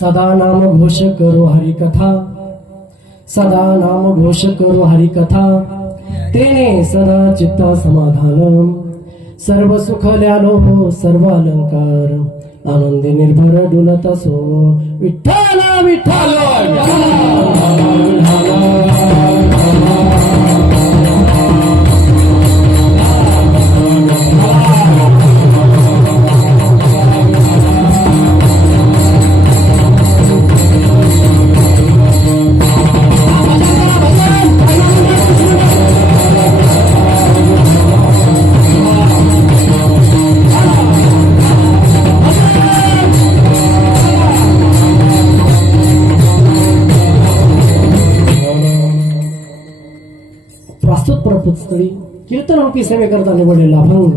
सदा नाम घोष करो हरि कथा, सदा नाम घोष करो हरि कथा, तेने सदा चित्ता समाधान, सर्व सुख ल्यालो हो सर्व अलंकार, आनंदी निर्भर डुलत असो विठ्ठल विठ्ठल प्रस्तुतस्थळी कीर्तन रूपी सेवेकरता निवडलेला अभंग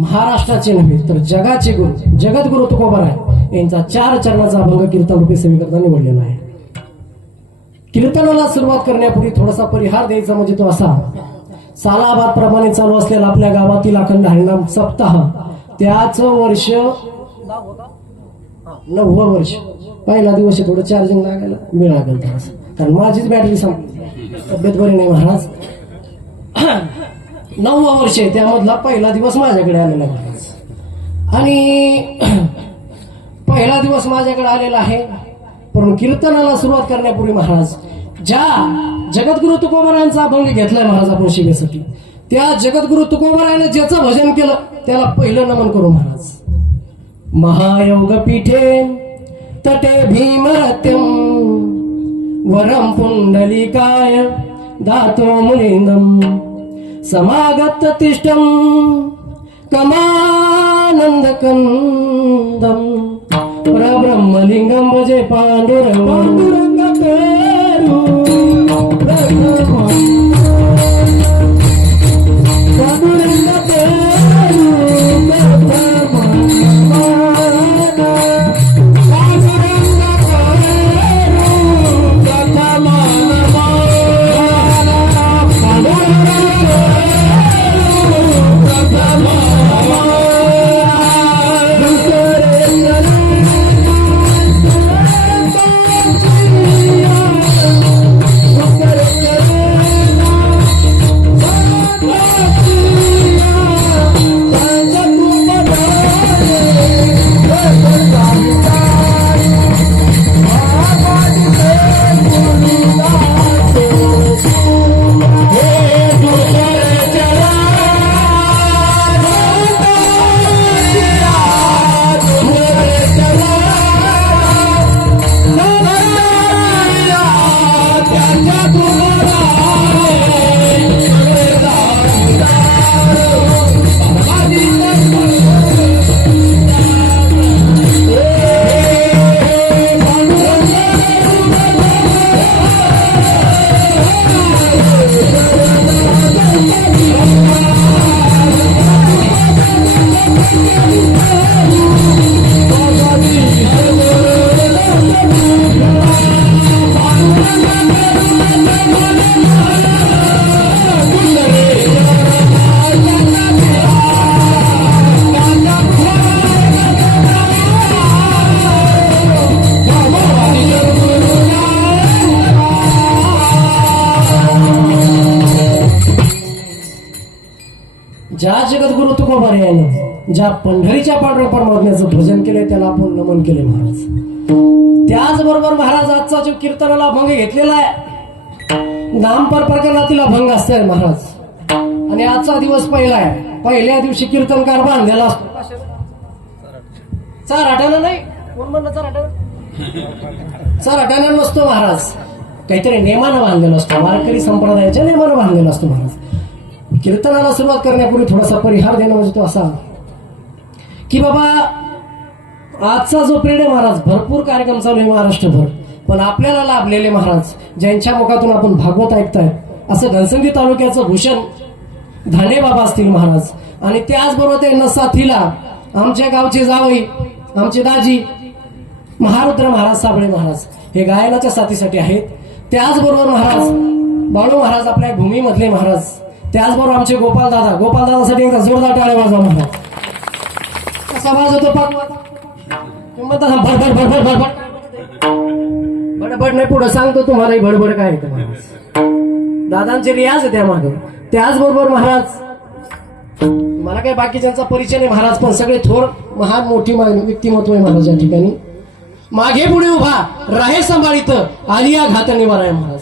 महाराष्ट्राचे नव्हे तर जगाचे गुरु जगद्गुरु तुकोबाराय यांचा 4 चरणाचा अभंग कीर्तन रूपी सेवेकरता निवडलेला आहे. कीर्तनाला सुरुवात करण्यापूर्वी थोडासा परिहार द्यायचा म्हणजे तो असा, सालाबाद प्रमाणे चालू असलेला आपल्या गावातील अखंड हरिनाम सप्ताह त्याच वर्ष 9वं वर्ष. पहिला दिवस थोडं चार्जिंग लागायला मिळालं कारण माझीच बॅटरी संपली, तब्येत बरी नाही महाराज. 9वं वर्ष आहे, त्यामधला पहिला दिवस माझ्याकडे आलेला महाराज. आणि पहिला दिवस माझ्याकडे आलेला आहे. पण कीर्तनाला सुरुवात करण्यापूर्वी महाराज ज्या जगद्गुरु तुकोबारायांचा अभंग घेतलाय महाराज आपण शिवेसाठी, त्या जगद्गुरु तुकोबारायाने ज्याचं भजन केलं त्याला पहिलं नमन करू महाराज. महायोग पीठे तटे भीमरत्यम वरम पुंडलिकाय दातो मुनिंदम समागत तिष्ठम कमानंद कंदम परब्रह्मलिंगम भजे पांडुरंग करू ज्या जगद्गुरु तुकोबारायाने ज्या पंढरीच्या पांडुरंग परमात्म्याचं भजन केलंय त्याला आपण नमन केले महाराज. त्याचबरोबर महाराज आजचा जो कीर्तनाला अभंग घेतलेला आहे नामपर प्रकरणातील अभंग असतोय महाराज. आणि आजचा दिवस पहिला आहे. पहिल्या दिवशी कीर्तनकार बांधलेला असतो 4 आठवणं नाही कोण म्हणलं 4 आठवणं नसतो महाराज, काहीतरी नेमानं बांधलेला असतो, वारकरी संप्रदायाच्या नेमानं बांधलेला असतो महाराज. कीर्तनाला सुरुवात करण्यापूर्वी थोडासा परिहार देणं म्हणजे तो असा की बाबा आजचा जो पिरियड आहे महाराज भरपूर कार्यक्रम चालू आहे महाराष्ट्रभर, पण आपल्याला लाभलेले महाराज ज्यांच्या मुखातून आपण भागवत ऐकताय असं घनसंगी तालुक्याचं भूषण धाने बाबा असतील महाराज. आणि त्याचबरोबर त्यांना साथीला आमच्या गावचे जावई आमचे दाजी महारुद्र महाराज साबळे महाराज हे गायनाच्या साथीसाठी आहेत. त्याचबरोबर महाराज बाळू महाराज आपल्या भूमीमधले महाराज, त्याचबरोबर आमचे गोपाल दादासाठी एकदा जोरदार टाळ्या वाजवा महाराज. कसा वाजवतो पाक भर भर भर भर भर भर बडबड नाही, पुढे सांगतो तुम्हाला बडबड काय येतं महाराज. दादांचे रियाज आहे त्यामागे. त्याचबरोबर महाराज मला काही बाकीच्यांचा परिचय नाही महाराज, पण सगळे थोर महान मोठी व्यक्तिमत्व आहे महाराज या ठिकाणी. मागे पुढे उभा राहे सांभाळीत आलिया घात निवार आहे महाराज.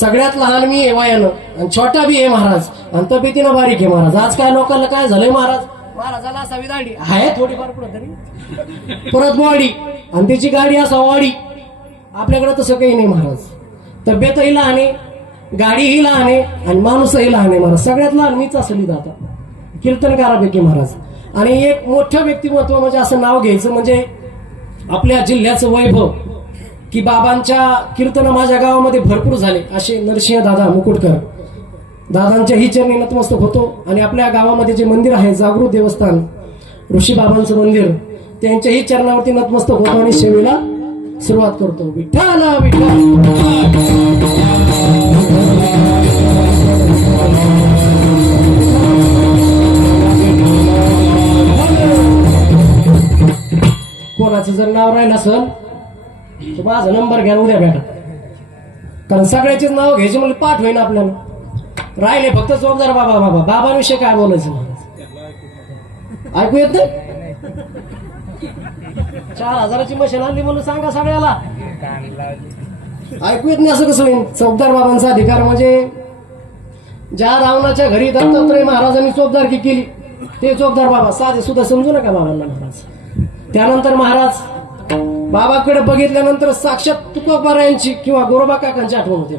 सगळ्यात लहान मी आहे वयानं आणि छोटा बी आहे महाराज, आणि तब्येतीनं बारीक आहे महाराज. आज काय लोकांना काय झालंय महाराज, महाराजाला असावी दाढी आहे थोडीफार पुढे तरी, परत बॉडी आणि त्याची गाडी असा वाडी. आपल्याकडे तसं काही नाही महाराज. तब्येतही लहान आहे, गाडीही लहान आहे आणि माणूसही लहान आहे महाराज. सगळ्यात लहान मीच असली जाता कीर्तनकारापैकी महाराज. आणि एक मोठं व्यक्तिमत्व म्हणजे असं नाव घ्यायचं म्हणजे आपल्या जिल्ह्याचं वैभव, की बाबांच्या कीर्तन माझ्या गावामध्ये भरपूर झाले असे नरसिंह दादा मुकुटकर. दादांच्याही चरणी नतमस्तक होतो. आणि आपल्या गावामध्ये जे मंदिर आहे जागृत देवस्थान ऋषी बाबांचं मंदिर, त्यांच्याही चरणावरती नतमस्तक होतो आणि सेवेला सुरुवात करतो. विठ्ठल विठ्ठल. कोणाचं जर नाव राहिलं असेल तर माझा नंबर घ्या, उद्या भेटा. कारण सगळ्याचेच नाव घ्यायचे म्हणजे पाठ होईना आपल्याला. राहिले फक्त चोपदार बाबा. बाबांविषयी काय बोलायचं महाराज, ऐकू येत नाही. 4000ची मशीन आणली म्हणून सांगा सगळ्याला, ऐकू येत नाही असं कसं होईल. चोपदार बाबांचा अधिकार म्हणजे ज्या रावणाच्या घरी दत्तात्रय महाराजांनी चोपदारकी केली ते चोपदार बाबा. साधे सुद्धा समजू नका बाबांना महाराज. त्यानंतर महाराज बाबाकडे बघितल्यानंतर साक्षात तुकोबारायांची किंवा गोरोबा काकांची आठवण होते.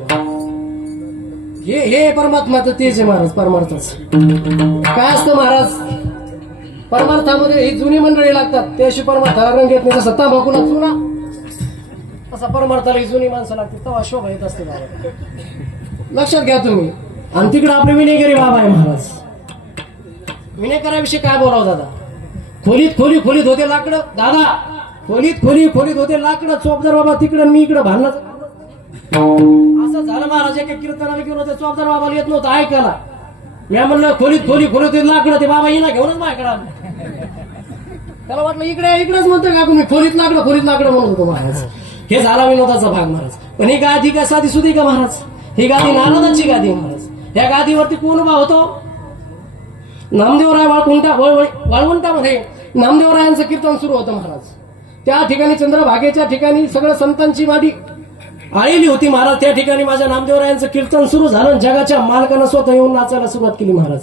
हे परमात्माचं तेज आहे महाराज, परमार्थच. काय असतं महाराज, परमार्थामध्ये ही जुनी मंडळी लागतात, त्याशी परमार्थाला रंग येत नाही. जसं तांबाखूला चुना असा परमार्थाला ही जुनी माणसं लागते, तेव्हा शोभा येत असते बाबा. लक्षात घ्या तुम्ही. आणि तिकडे आपले विनेकरी बाबा आहे महाराज. विनेकराविषयी काय बोलावं दादा. खोलीत होते लाकडं दादा, खोलीत होते लाकडं. चोपदार बाबा तिकडं मी इकडं भांडण. असं झालं महाराज. एका कीर्तनाला घेऊन होते, चोपदार बाबाला येत नव्हतं ऐकायला. मी म्हणलं खोलीत होते लाकडं, ते बाबा येईना घेऊनच माझ्याकडे आले. त्याला वाटलं इकडेच म्हणतोय का तुम्ही, खोलीत लाकडं म्हणत होतो महाराज. हे झाला विनोदाचा भाग महाराज. पण ही गादी काय साधी सुधी का महाराज, ही गादी नारदाची गादी महाराज. या गादीवरती कोण उभा होतो, नामदेवराय वाळवंटामध्ये नामदेवरायांचं कीर्तन सुरू होतं महाराज. त्या ठिकाणी चंद्रभागेच्या ठिकाणी सगळं संतांची माडी आलेली होती महाराज. त्या ठिकाणी माझ्या नामदेवरायांचं कीर्तन सुरू झालं. जगाच्या मालकानं स्वतः येऊन नाचायला सुरुवात केली महाराज.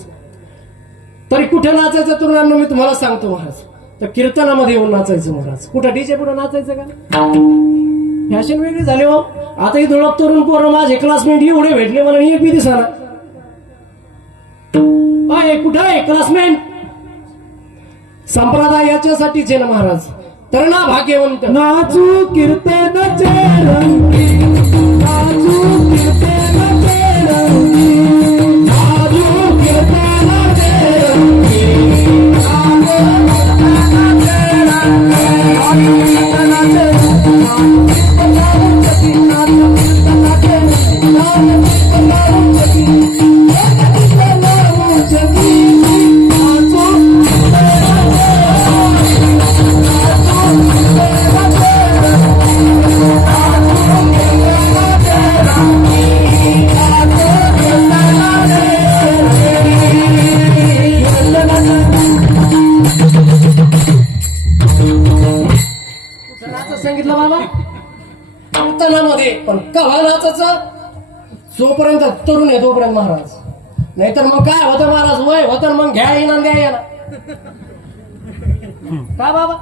तरी कुठे नाचायचं तरुणांना मी तुम्हाला सांगतो महाराज, तर कीर्तनामध्ये येऊन नाचायचं महाराज. कुठं डीजे पुढे नाचायचं का, फॅशन वेगळी झाली हो. आता ही धुळप तरुण पोरं माझे क्लासमेट एवढे भेटले मला एक बी दिसाना. कुठं आहे क्लासमेट. संप्रदाय याच्यासाठीच आहे ना महाराज. तर ना भाग्यवंत नाचू कीर्तनाचे रंगी, नाचू कीर्तनाचे रंगी, नाचू कीर्तनाचे रंगी, सांगितलं बाबा कीर्तनामध्ये. पण कवा नाचायचं, जोपर्यंत तरुण आहे तोपर्यंत महाराज. नाहीतर मग काय होतं महाराज, वय होतं मग घ्या येणार द्या येणार. काय बाबा,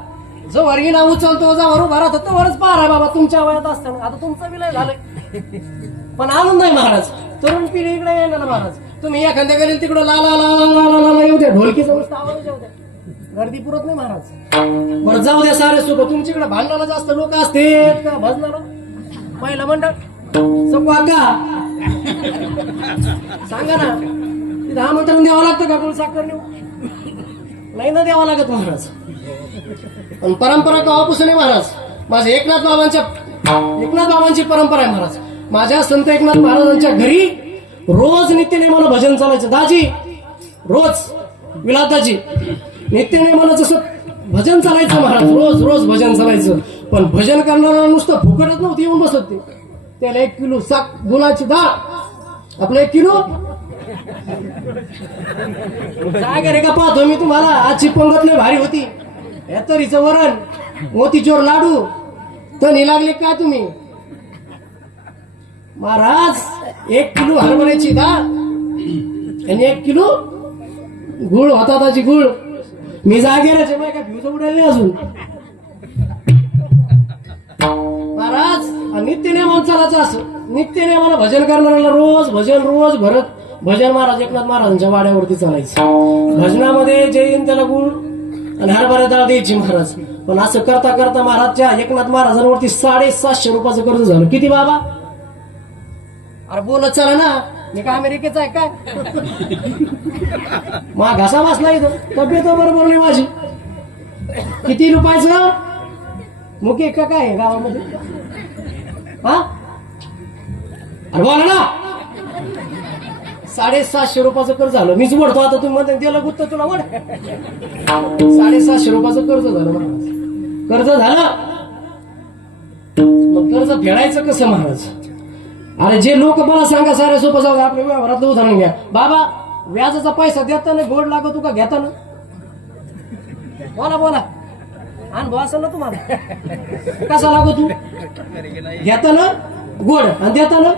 जो वर्गी ना उचलतो जावर उभा राहतो तोवरच पारा बाबा. तुमच्या वयात असताना आता तुमचं विलय झालंय, पण आनंद आहे महाराज. तरुण पिढी इकडे येणार ना महाराज. तुम्ही एखाद्या गेले तिकडं ला ला ला ला ला ला येऊ द्या, ढोलकीचा मस्त आवाज येऊ द्या, गर्दी पुरत नाही महाराज. बरं जाऊ द्या सारे सुख. तुमच्याकडे भांडणाला जास्त लोक असते का भजनाला. पहिलं मंडळ सको का सांगा ना, तिथं आमंत्रण द्यावं लागतं का, कोण साखर नेऊ नाही ना द्यावं लागत महाराज. पण परंपरा कवापासून आहे महाराज. माझ्या एकनाथ बाबांची परंपरा आहे महाराज. माझ्या संत एकनाथ महाराजांच्या घरी रोज नित्यनेमानं भजन चालायचं. दाजी रोज विलासदाजी नित्यनेमानं जसं भजन चालायचं महाराज, रोज रोज भजन चालायचं. पण भजन करणारा नुसतं फुकटच नव्हती येऊन बसत ते. त्याला 1 किलो गुळाची डाळ, आपलं 1 किलो काय रे का पाहतो मी तुम्हाला. आजची पंगत लय भारी होती. तरीचं वरण, मोतीचूर लाडू तणी लागले काय तुम्ही महाराज. 1 किलो हरभऱ्याची डाळ आणि 1 किलो गुळ होता. त्याची गुळ मी जागेराचे माय काय फ्यूज उडाले अजून महाराज. नित्य नियमान चालायचं असं. नित्य नियमानं भजन करणाऱ्याला रोज भजन, रोज भरत भजन. महाराज एकनाथ महाराजांच्या वाड्यावरती चालायचं. भजनामध्ये जे येईन त्याला गुळ आणि हरभरा डाळ द्यायची महाराज. पण असं करता करता महाराजच्या एकनाथ महाराजांवरती 750 रुपयाचं कर्ज झालं. किती बाबा? अरे बोलत चला ना, मी काय अमेरिकेचा आहे काय? मा घासा बसला इथं, तब्येत बरोबर नाही माझी. किती रुपयाचं मुके का काय गावामध्ये? हा अरे बोला ना. 750 रुपयाचं कर्ज झालं. मीच वडतो आता. तुम्ही म्हणता दिलं गुत्त तुला वड. 750 रुपयाचं कर्ज झालं महाराज. कर्ज झालं. मग कर्ज फेडायचं कसं महाराज? अरे जे लोक मला सांगा सारे सोपं जाऊ. आपल्या व्यवहारातलं उदाहरण घ्या. बाबा व्याजाचा पैसा देताना गोड लागतो का घेताना? बोला बोला. अनुभव असेल ना तुम्हाला. कसा लागतो तू? घेताना गोड आणि देताना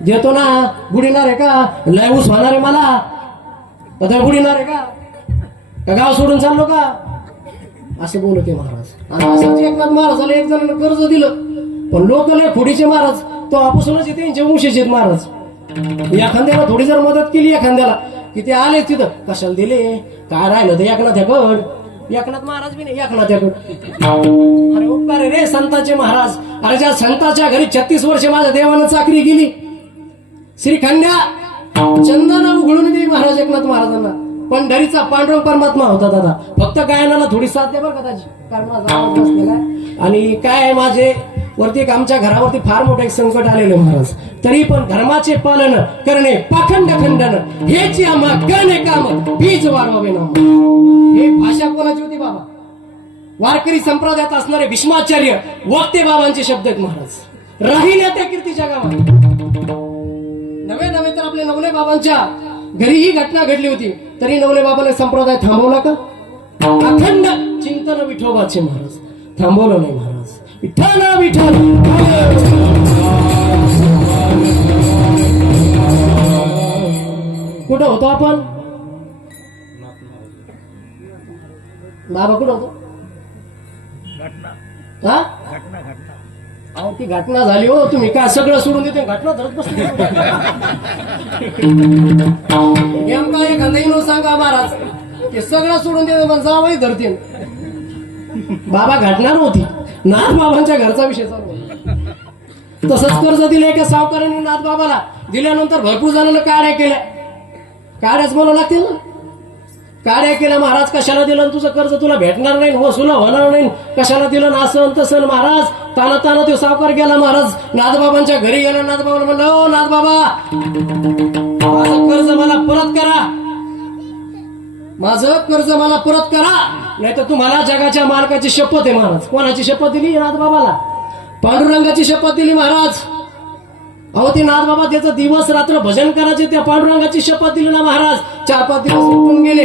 देतो ना. बुडीणार आहे का? लय ऊस होणार आहे मला. आता बुडीणार आहे का? गाव सोडून चाललो का? असे बोलते महाराज. आणि असंच एकनाथ महाराजाला एक जणांना कर्ज दिलं. पण लोक लय खोडीचे महाराज. तो आपासूनच त्यांचे वंशीचे आहेत महाराज. एखाद्याला थोडी जर मदत केली एखाद्याला की ते आले तिथं, कशाला दिले काय राहिलं ते एकनाथ्याकड. एकनाथ महाराज बी नाही एकनाथ्याकड. अरे उपकार रे संतांचे महाराज. अरे ज्या संतांच्या घरी 36 वर्ष माझ्या देवानं चाकरी केली. श्रीखंड्या चंदन उघडून दे महाराज एकनाथ महाराजांना. पंढरीचा पांडुरंग परमात्मा होता दादा. फक्त गायनाला थोडी साथ द्या बरं का त्याची, कारण माझा आवाज नसलेला आहे. आणि काय माझे वरती एक आमच्या घरावरती फार मोठं एक संकट आलेलं महाराज. तरी पण धर्माचे पालन करणे, पाखंड खंडन हेच आम्हा करणे काम, बीज वाढवावे नाम. हे भाषा कोणाची होती बाबा? वारकरी संप्रदायात असणारे भीष्माचार्य वक्ते बाबांचे शब्द आहेत महाराज. राहिल्या त्या कीर्तीच्या गावात. नवे नवे तर आपल्या नवले बाबांच्या घरी ही घटना घडली होती. तरी नवले बाबाने संप्रदाय थांबवला का? अखंड चिंतन विठोबाचे महाराज. थांबवलं नाही महाराज. विठ्ठल विठ्ठल कुठं होतो आपण? बाबा कुठं होतो? हा अहो ती घटना झाली हो. तुम्ही काय सगळं सोडून देते घटना धरत बसली. नेमका एखादा येऊन सांगा महाराज ते सगळं सोडून देते पण जावंही धरते. बाबा घटना नव्हती, नाथ बाबांच्या घरचा विषय चालू. तसंच कर्ज दिलं एका सावकारांनी नाथ बाबाला. दिल्यानंतर भरपूर जणांना काड्या केल्या. काड्याच म्हणू लागतील ना. काड्या केल्या महाराज. कशाला दिलं? तुझं कर्ज तुला भेटणार नाही, वसूल होणार नाही. कशाला दिलं? असं तसं महाराज. ताना ताना तो सावकार गेला महाराज. नाथबाबांच्या घरी गेला. नाथबाबाला म्हणलं, ओ नाथबाबा माझं कर्ज मला परत करा. माझं कर्ज मला परत करा, नाही तर तुम्हाला जगाच्या मालकाची शपथ आहे महाराज. कोणाची शपथ दिली? नाथबाबाला. पांडुरंगाची शपथ दिली महाराज. अहो ते नाथबाबा त्याचं दिवस रात्र भजन करायचे. त्या पांडुरंगाची शपथ दिली ना महाराज. 4-5 दिवस उठून गेले.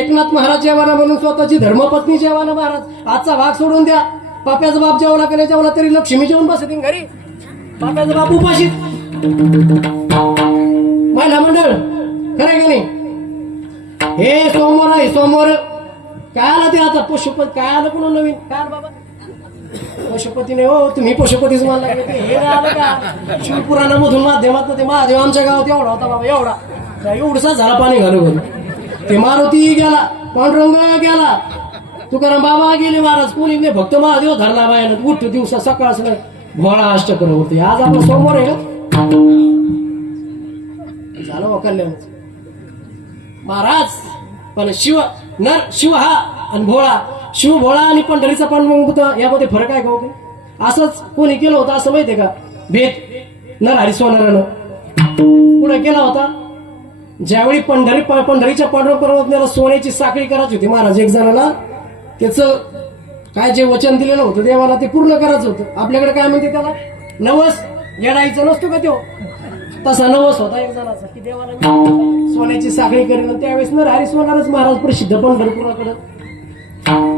एकनाथ महाराज जेवाना म्हणून स्वतःची धर्मपत्नी जेवाना महाराज. आजचा भाग सोडून द्या. पाप्याचा बाप जेवला का नाही जेवला तरी लक्ष्मी जेवून बसते घरी. पाप्याचा बाप उपाशीत. महिला मंडळ खरंय का नाही? हे सोमवार आहे सोमवार. काय आलं ते आता? पशुपती काय आलं कोण नवीन? काय आलं बाबा? पशुपती नाही हो. तुम्ही पशुपतीच मला लागले. हे नाही आलं का? शिवपुराणामधून माध्यमात ते महादेव आमच्या गावात एवढा होता बाबा. एवढाच झाला पाणी घालून. ते मारुती गेला, पांडुरंग गेला, तुकाराम बाबा गेले महाराज. कोणी नाही फक्त महादेव धरला बायानं. उठ दिवसा सकाळच नाही भोळा अष्टकर होते. आज आपण सोमवार आहे का? झालं कल्याण महाराज. पण शिव नर शिव हा आणि भोळा. शिव भोळा आणि पंढरीचा पांडुरंग यामध्ये फरक आहे का? असंच कोणी केलं होतं असं माहितीये का? भेद नरहरी सोनारानं पुढे केला होता. ज्यावेळी पंढरीच्या पांडुरंग परमात्म्याला सोन्याची साखळी करायची होती महाराज एक जणाला, त्याचं काय जे वचन दिलेलं होतं देवाला ते पूर्ण करायचं होतं. आपल्याकडे काय म्हणते त्याला, नवस येडायचं नसतो का तो, तसा नवस होता एक जणाचा की देवाला मी सोन्याची साखळी करेन. त्यावेळेस न हरी सोनारच महाराज प्रसिद्ध पंढरपुराकडे.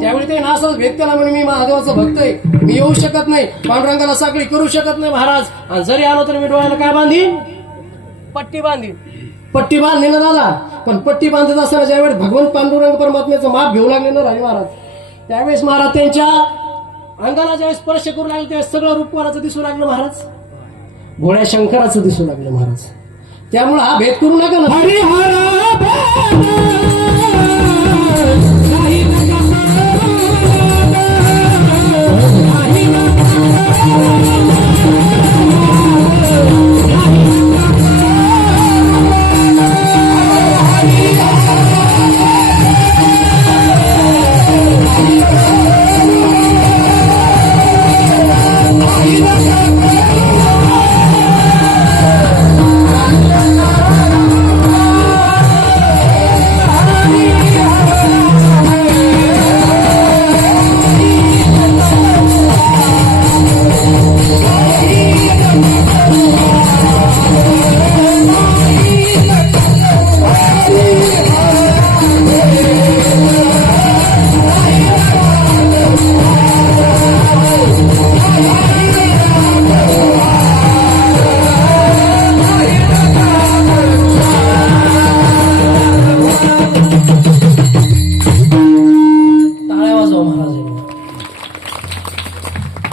त्यावेळी ते नासाच भेद केला म्हणे मी महादेवाचा भक्त आहे, मी येऊ शकत नाही, पांडुरंगाला साखळी करू शकत नाही महाराज, आणि जरी आलो तर मी डोळ्याला काय बांधीन, पट्टी बांधीन. पट्टी बांधली ना दादा, पण पट्टी बांधत असताना ज्यावेळेस भगवंत पांडुरंग परमात्म्याचं माप घेऊ लागले ना राजे महाराज, त्यावेळेस महाराज त्यांच्या अंगाला ज्यावेळेस स्पर्श करू लागले त्यावेळेस सगळं रूपवाराचं दिसू लागलं महाराज, भोळ्या शंकराचं दिसू लागलं महाराज. त्यामुळे हा भेद करू नका ना.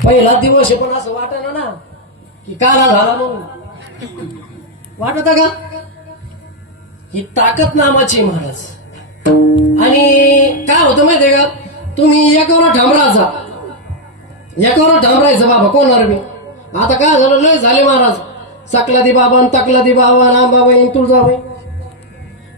पहिला दिवस आहे पण असं वाटत ना की काला झाला म्हणून, वाटत का? ही ताकद नामाची महाराज. आणि काय होतं माहितीये का, तुम्ही एकावर ठामरायचा, एकावर ठामरायचं बाबा कोणावर बी. आता काय झालं, लय झाले महाराज, सकला दि बाबा तकला दि बाबा आंबाबाई तुळजाबाई.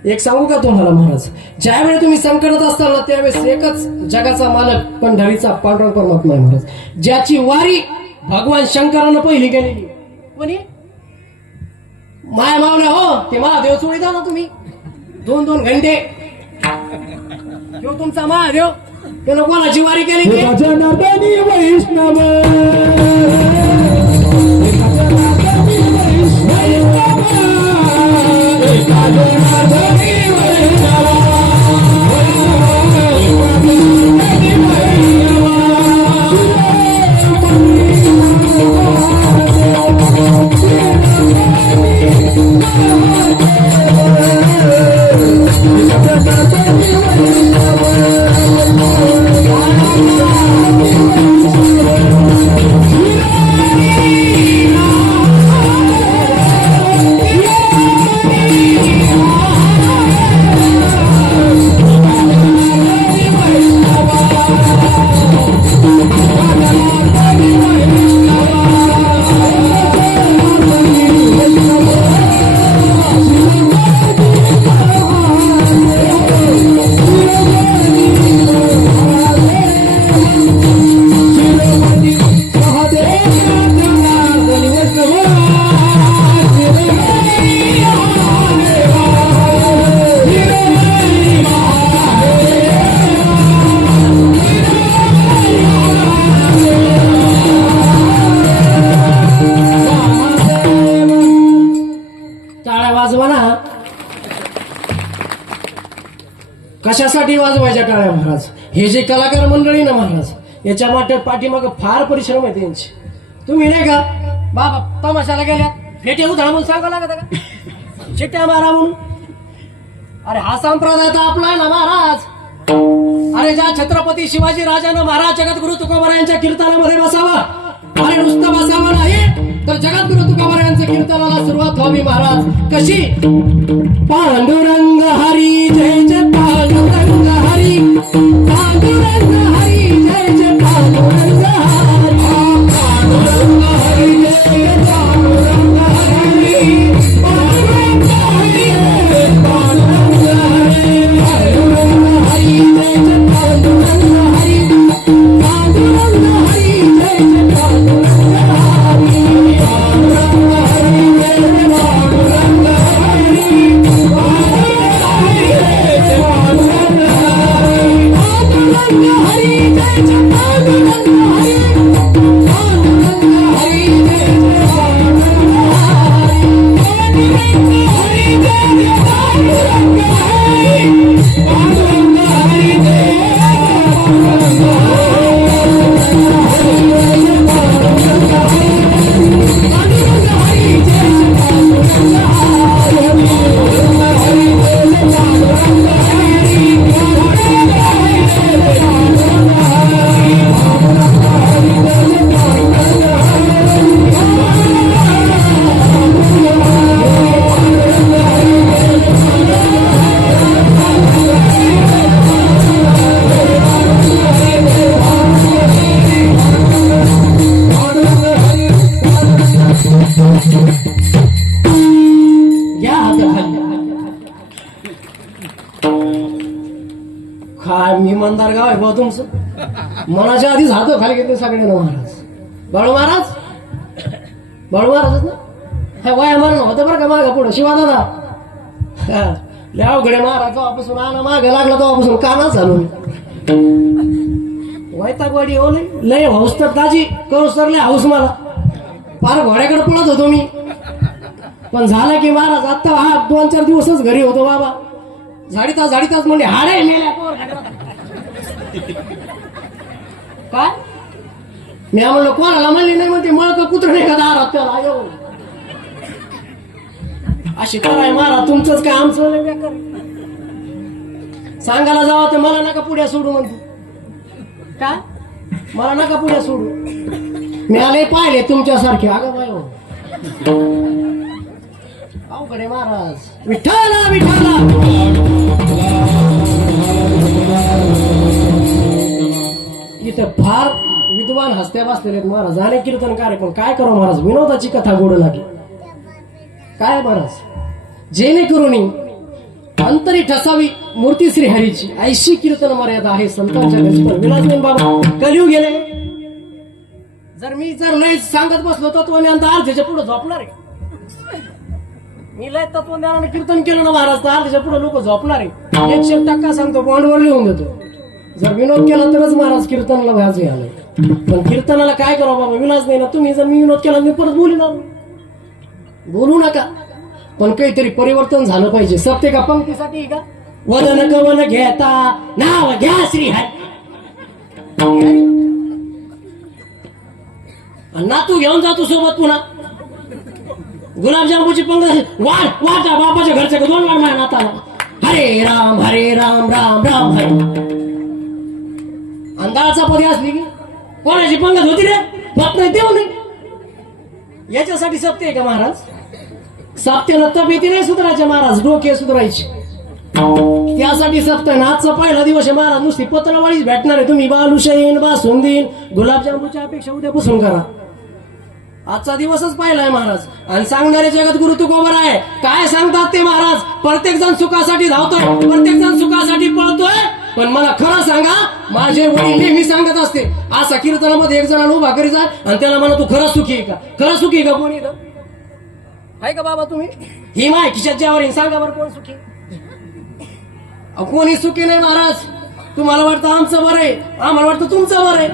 एक सांगू का तुम्हाला महाराज, ज्यावेळी तुम्ही संकटात असताल ना त्यावेळेस एकच जगाचा मालक पंढरीचा पांडुरंग परमात्मा आहे महाराज, ज्याची वारी भगवान शंकरानं पहिली केलेली. कोणी? माया मावल्या हो, ते महादेव चोळी जा ना तुम्ही 2-2 घंटे. तुमचा महादेव त्यानं कोणाची वारी केली? जनार्दनी वैष्णव कशासाठी वाजवायच्या टाळ्या महाराज? हे जे कलाकार मंडळी ना महाराज, याच्या पाठीमाग फार परिश्रम आहे त्यांचे. तुम्ही नाही का बाबा तमाशाला गेल्या फेटे उधळा म्हणून सांगा लागत का, चिट्ट्या मारा म्हणून? अरे हा संप्रदाय तर आपला आहे ना महाराज. अरे ज्या छत्रपती शिवाजी राजानं महाराज जगद्गुरु तुकोबार यांच्या कीर्तनामध्ये बसावा, अरे नुसतं बसावा नाही तर जगद्गुरु तुकोबार यांच्या कीर्तनाला सुरुवात व्हावी महाराज. कशी? पांडुरंग हरी जय जय पांडुरंग हरी, पांडुरंग हरी जय जय पांडुरंग हरी, पांडुरंग हरी जय पांडुरंग हरी, पांडुरंग हरी जय पांडुरंग हरी, पांडुरंग हरी जय जय पांडुरंग हरी, पांडुरंग हरी जय जय पांडुरंग हरी, पांडुरंग हरी जय जय पांडुरंग हरी, पांडुरंग हरी जय जय पांडुरंग हरी, पांडुरंग घ्या हाताखाली. काय मी मंदार गाव आहे बा तुमचं. मनाच्या आधीच हात खाली घेतले सगळ्यांना महाराज. बाळू महाराज, बाळू महाराजच ना. हा वया मारण होतं बरं का मागं पुढं शिवा दादा. लय अवघडे महाराज जेव्हापासून आणा मागे लागला तेव्हापासून कानाच झालो मी. वैतागवाडी हो लय हौस तर दाजी करूस तर लय हौस मला. फार घोड्याकडे पळत होतो मी. पण झालं की महाराज आता हा 2-4 दिवसच घरी होतो बाबा. झाडीताच म्हणजे हाडे मेल्या पोर काय मी म्हणलं कोणाला म्हणली नाही म्हणते मळक कुत्र नाही का दारात त्याला येऊ. अशी कराय महाराज तुमचंच काय आमचं नाही बेकार. सांगायला जावं तर मला नका पुढ्या सोडू म्हणतो. काय मला नका पुढ्या सोडू. मी आले पाहिले तुमच्यासारखे. अगं बाय अवघडे महाराज. विठ्ठला विठ्ठला. इथं फार विद्वान हस्त्या बसलेले आहेत महाराज. अनेक कीर्तनकार पण काय करू महाराज विनोदाची कथा गोड लागली. काय महाराज जेणेकरून अंतरी ठसावी मूर्ती श्रीहरीची ऐशी कीर्तन मर्यादा आहे संतांच्या घरी. विलासबेन बाबा कलियुग गेले. जर लय सांगत बसलो तत्वज्ञान तर अर्ध्याच्या पुढे झोपणार आहे. मी लय तत्वज्ञानाने कीर्तन केलं ना महाराज तर अर्ध्याच्या पुढे लोक झोपणार आहे. 100% सांगतो बॉन्डवर लिहून देतो. जर विनोद केला तरच महाराज कीर्तनाला व्याज आलंय. पण कीर्तनाला काय करावं बाबा विलास नाही ना. तुम्ही जर मी विनोद केला मी परत बोलू नका. पण काहीतरी परिवर्तन झालं पाहिजे. सत्य का पंक्तीसाठी का वदन कवन घेता नाव घ्या श्री नातू घेऊन जातो सोबत पुन्हा. गुलाबजामुची पंगत वाट बापाच्या घरच्या 2 वाट माझ्या नाताला. हरे राम राम राम हरे. अंधाराचा पदी असली की कोणाची पंगत होती रे बाप नाही देऊ नाही. याच्यासाठी सत्य आहे का महाराज. सत्याला तब्येती नाही सुधारायचे महाराज डोके सुधारायचे. त्यासाठी सत्य आजचा पहिला दिवस आहे महाराज. नुसती पत्रावळीच भेटणार आहे. तुम्ही बालुशाहीन बासुंदीन गुलाबजामुच्या अपेक्षा उद्यापासून करा. आजचा दिवसच पाहिलाय महाराज. आणि सांगणारे जगद्गुरु तुकोबर आहे. काय सांगतात ते महाराज. प्रत्येक जण सुखासाठी धावतोय, प्रत्येक जण सुखासाठी पळतोय. पण मला खरं सांगा माझे वडील नेहमी सांगत असते असा कीर्तनामध्ये एक जणांना उभा करी जा आणि त्याला म्हणा तू खरं सुखी आहे का. खरं सुखी आहे का कोणी आहे का बाबा. तुम्ही ही माय खिशात ज्यावर सांगा बरं कोण सुखी. कोणी सुखी नाही महाराज. तुम्हाला वाटतं आमचं बरं आहे, आम्हाला वाटतं तुमचं बरं आहे,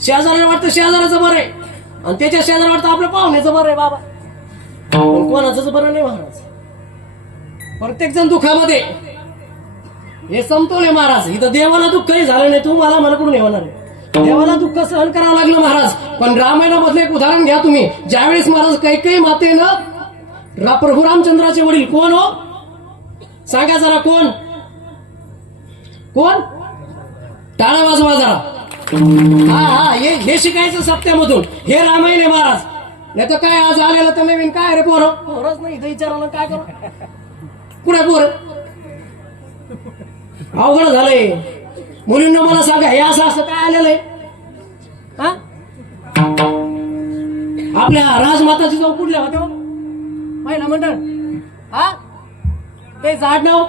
शेजाऱ्याला वाटतं शेजाऱ्याचं बरं आहे आणि त्याच्या शेजाऱ्याला वाटतं आपल्या पाहुण्याचं बरं आहे बाबा. पण कोणाचंच बरं नाही महाराज. प्रत्येक जण दुःखामध्ये हे समतोल आहे महाराज. इथं देवाला दुःख काही झालं नाही. तुम्हाला मला कुठून येणार आहे. देवाला दुःख सहन करावं लागलं महाराज. पण रामायणामधलं एक उदाहरण घ्या तुम्ही. ज्यावेळेस महाराज काही मातेनं प्रभू रामचंद्राचे वडील कोण हो सांगा जरा कोण टाळा वाजवा जरा. हा हे शिकायचं सत्यामधून. हे रामायण आहे महाराज. नाही तर काय आज आलेलं तर नवीन काय रे पोरच नाही विचारायला काय करू कुठे पोर अवघड झालंय. मुलींना मला सांगा हे असं काय आलेलं आहे. आपल्या राजमाताची जाऊ कुठल्या होत्या महिला मंडळ तेच आडनाव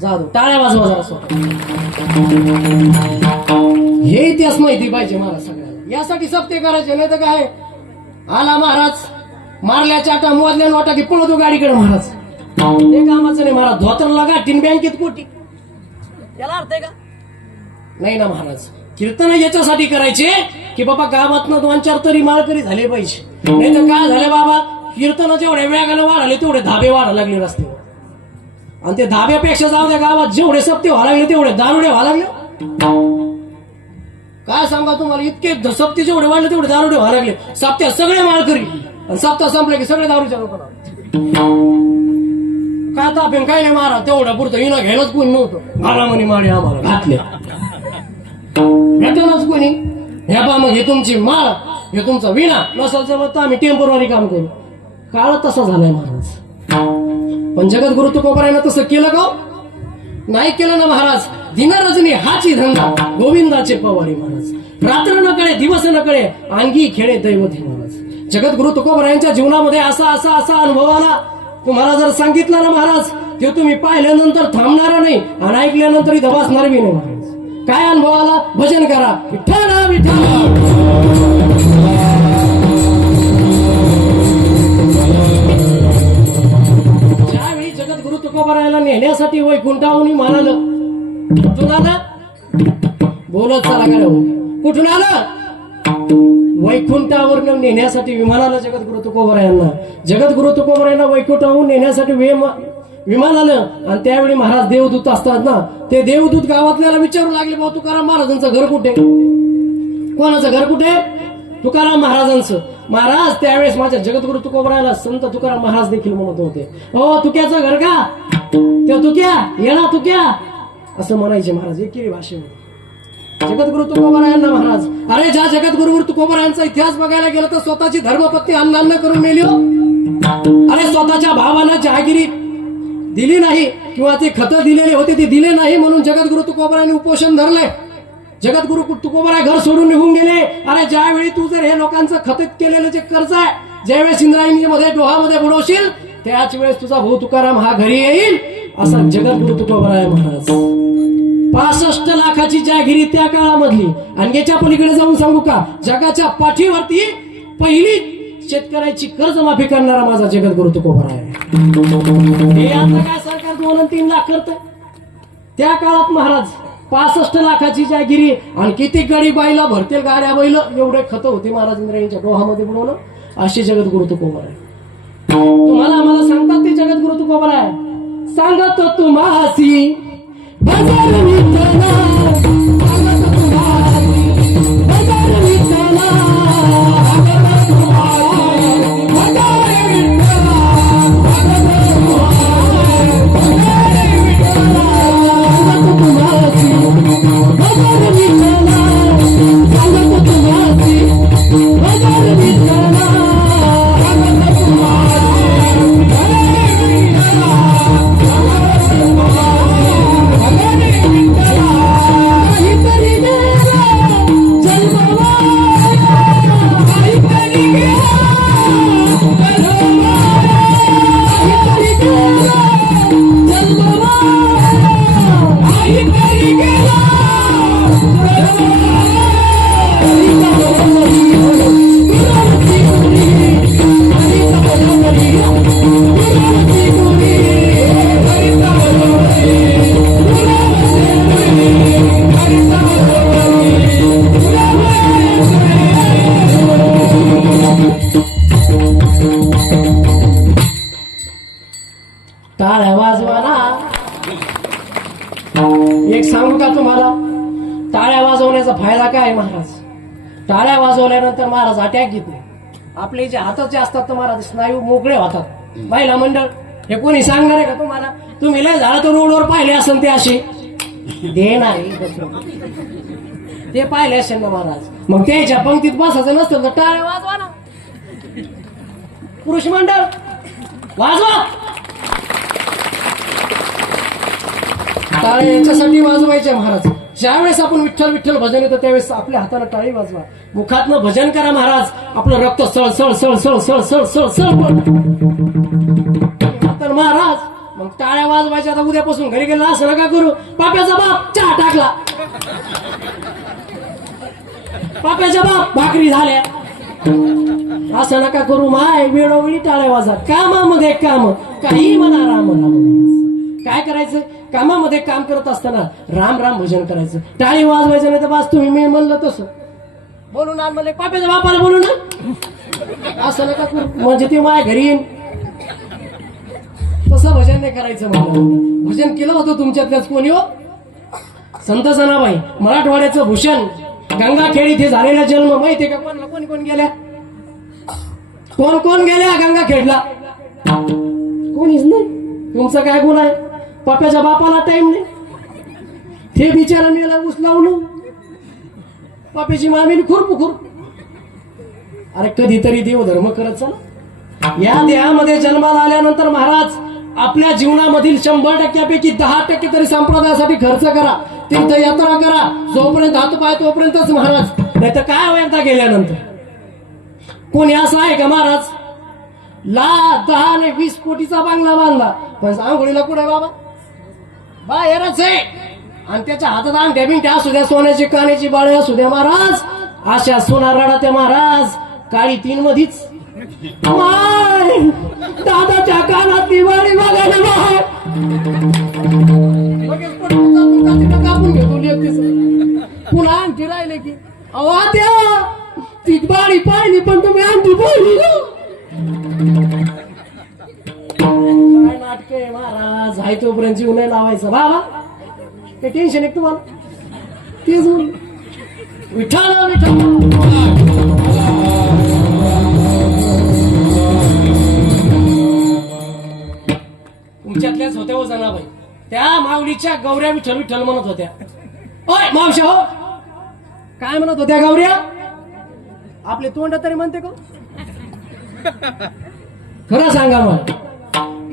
जाधव. टाळ्या वाजवा जरा स्वतः. हे इतिहास माहिती पाहिजे मला सगळ्याला. यासाठी सत्य करायचे. नाही तर काय आला महाराज मारल्या चाटा मोजल्या नोटा की पळतो गाडीकडे महाराज. ते कामाचं नाही महाराज. धोतरला गाठीन बँकेत कोटी, याला अर्थ आहे का? नाही ना महाराज. कीर्तन याच्यासाठी करायचे की बाबा गावातनं 2-4 तरी माळकरी झाले पाहिजे. नाही तर काय झाले बाबा, कीर्तन जेवढ्या वेगाने वाढाले तेवढे धाबे वाढायला लागले रस्त्यावर. आणि ते धाब्यापेक्षा जाऊ द्या, गावात जेवढे सप्ते व्हायला लागले तेवढे दारुडे व्हायला लागले. काय सांगा तुम्हाला, इतके सप्ते जेवढे वाढले तेवढे दारुडे व्हायला लागले. सप्त्या सगळे माळकरी आणि सप्ताह संपले की सगळे दारूच्या लोकांना. काय तापेन काय नाही महाराज, तेवढं पुरतं हिनं घ्यायलाच कोणी नव्हतं. मला म्हणे माळे आम्हाला घातले, घेतलंच कोणी. ह्या बा मग हे तुमची माळ, हे तुमचा विना नसल जमत तर आम्ही टेम्पोररी काम करू. काळ तसा झालाय महाराज. पण जगद्गुरु तुकोबारायनं तसं केलं का? नाही केलं ना महाराज. दिन रजनी हाची धंदा गोविंदाचे पवारी महाराज. रात्र न कळे दिवस न कळे अंगी खेळे दैवत महाराज. जगद्गुरु तुकोबारायांच्या जीवनामध्ये असा असा असा अनुभव आला. तुम्हाला जर सांगितलं ना महाराज, ते तुम्ही पाहिल्यानंतर थांबणार नाही आणि ऐकल्यानंतर इथं बसणार बी नाही महाराज. काय अनुभव आला? भजन करा विठ्ठल विठ्ठल. ज्यावेळी जगद्गुरु तुकोबारायाला नेण्यासाठी वैकुंठाहून म्हणालं, कुठून आलं? बोलत चला का? कुठून आलं? वैकुंठावर नेण्यासाठी विमानाला जगद्गुरु तुकोबारायांना. जगद्गुरु तुकोबारायांना वैकुंठाहून नेण्यासाठी विमान आलं. आणि त्यावेळी महाराज देवदूत असतात ना, ते देवदूत गावातल्याला विचारू लागले, भाऊ तुकाराम महाराजांचं घर कुठे? कोणाचं घर कुठे? तुकाराम महाराजांचं. महाराज त्यावेळेस माझ्या जगद्गुरु तुकोबारायाला संत तुकाराम महाराज देखील म्हणत होते, हो तुक्याचं घर का? ते तुक्या येणा तुक्या असं म्हणायचे महाराज एकेरी भाषेमध्ये. जगद्गुरु तुकोबारायांना महाराज, अरे ज्या जगद्गुरु तुकोबारायांचा इतिहास बघायला गेलं तर स्वतःची धर्मपत्नी अन्न करून मेली हो. अरे स्वतःच्या भावानं जहागिरी दिली नाही किंवा ते खतं दिलेले होते ते दिले नाही म्हणून जगद्गुरु तुकोबारायांनी उपोषण धरले. जगद्गुरु तुकोबाराय घर सोडून निघून गेले. अरे ज्यावेळी तू जर हे लोकांचं खतीत केलेलं जे कर्ज आहे ज्यावेळेस इंद्रायणीमध्ये डोहामध्ये बुडवशील त्याच वेळेस तुझा भाऊ तुकाराम हा घरी येईल असा जगद्गुरु तुकोबाराय महाराज. 65 लाखाची जहागिरी त्या काळामधली. आणि याच्या पलीकडे जाऊन सांगू का, जगाच्या पाठीवरती पहिली शेतकऱ्याची कर्जमाफी करणारा माझा जगद्गुरु तुकोबाराय. हे आता काय सरकार 2 आणि 3 लाख करतंय. त्या काळात महाराज 65 लाखाची जहागिरी आणि किती गडी बाईला भरतील गाड्या बैल एवढे खत होते महाराज इंद्रायणीच्या डोहामध्ये बुडवणं. असे जगद्गुरु तुकोबाराय. तुम्हाला आम्हाला सांगतात ते जगद्गुरु तुकोबाराय. सांगत तुम्हासी भजन विठ्ठला, सांगत तुम्हासी भजन विठ्ठला, सांगत तुम्हासी भजन विठ्ठला, सांगत तुम्हासी भजन विठ्ठला, सांगत तुम्हासी भजन विठ्ठला, सांगत टाळ्या वाजवाना. एक सांगू का तुम्हाला, टाळ्या वाजवण्याचा फायदा काय महाराज? टाळ्या वाजवल्यानंतर महाराज अटॅक घेत नाही. आपले जे हाताचे असतात तर महाराज स्नायू मोकळे होतात. महिला मंडळ हे कोणी सांगणार आहे का तुम्हाला? तुम्ही लय झाला तर रोडवर पाहिले असेल ते असे दे नाही ते पाहिले असेल ना महाराज. मग त्याच्या पंक्तीत बसायचं नसतं तर टाळ्या वाजवा ना. पुरुष मंडळ वाजवा. टाळे याच्यासाठी वाजवायचे महाराज. ज्यावेळेस आपण विठ्ठल विठ्ठल भजन येतं त्यावेळेस आपल्या हाताला टाळी वाजवा. मुखातनं भजन करा महाराज. आपलं रक्त सळ सळ सळ सळ सळ सळ सळ सळ तर महाराज मग टाळ्या वाजवायच्या. आता उद्यापासून घरी गेला असं नका करू. पाप्याचा बाप चहा टाकला, पाप्याचा बाप भाकरी झाल्या, असं नका करू माय, वेळोवेळी टाळे वाजा. कामामध्ये काम, काही म्हणा राम राम म्हणायचं. काय करायचं? कामामध्ये काम करत असताना राम राम भजन करायचं. टाळी वाजवायचं नाही तर बस तुम्ही मी म्हणलं तसं बोलून आण मला पाप्याच्या बापाला बोलू ना, असं नका करू. म्हणजे ते माझ्या घरी येईन. तसं भजन नाही करायचं. मला भजन केलं होतं तुमच्यातल्याच कोणी हो? संत जनाबाई, मराठवाड्याचं भूषण, गंगाखेड इथे झालेला जन्म माहितीये का? कोणला कोण कोण गेल्या? कोण कोण गेल्या गंगाखेडला? कोणीच नाही. तुमचं काय गुण आहे? पप्याच्या बापाला टाइम नाही. ते बिचारा मेला ऊस लावलं. पप्याची मामीने खुरपूर. अरे कधीतरी देवधर्म करत चला. या देहामध्ये जन्माला आल्यानंतर महाराज आपल्या जीवनामधील 100%पैकी 10% तरी संप्रदायासाठी खर्च करा. तीर्थयात्रा करा. जोपर्यंत हात पाय तोपर्यंतच महाराज. नाही तर काय हो एकदा गेल्यानंतर? कोणी असं आहे का महाराज? 10 आणि 20 कोटीचा बांगला बांधला पण आंघोळीला कुठे बाबा? बाहेरच आहे. आणि त्याच्या हातात अंगठ्या बिंगठ्या असू द्या, सोन्याची कानेची बाळे असू द्या महाराज. अशा सोना रडा त्या महाराज काळी 3 मधीच. दादाच्या कानात दिवाळी बघायला बाहेर कापून घेतो लेखतीच. पुन्हा आणखी राहिले की अहो त्या ती बाळी पाहिली पण तुम्ही आणखी बोलली काय नाटक आहे महाराज. हाय तोपर्यंत जीव नाही लावायचं बाबा. ते टेन्शन आहे तुम्हाला? तेच विठ्ठल विठ्ठल. तुमच्यातल्याच होत्या हो जनाबाई. त्या माऊलीच्या गौऱ्या विठ्ठल विठ्ठल म्हणत होत्या. ओय मावशा हो, काय म्हणत होत्या गौऱ्या? आपले तोंड तरी म्हणते का? खरं सांगा मला.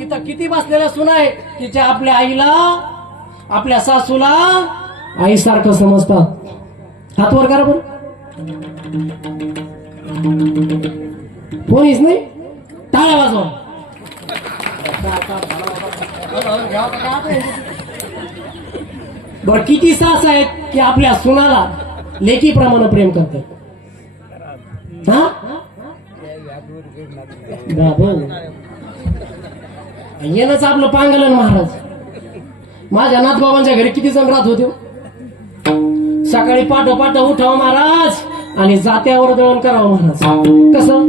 इथं किती बसलेल्या सुना आहे की ज्या आपल्या आईला, आपल्या सासूला आईसारखं समजतात? हात वर करा बरं. कोणीच नाही. टाळ्या वाजवा. बर किती सास आहेत की आपल्या सुनाला लेकीप्रमाणे प्रेम करतात? हा बाबू येणंच आपलं पांगलन महाराज. माझ्या नाथबाबांच्या घरी किती जण राहत होते? सकाळी पाठ उठाव महाराज आणि जात्यावर दळण करावं महाराज. कसं?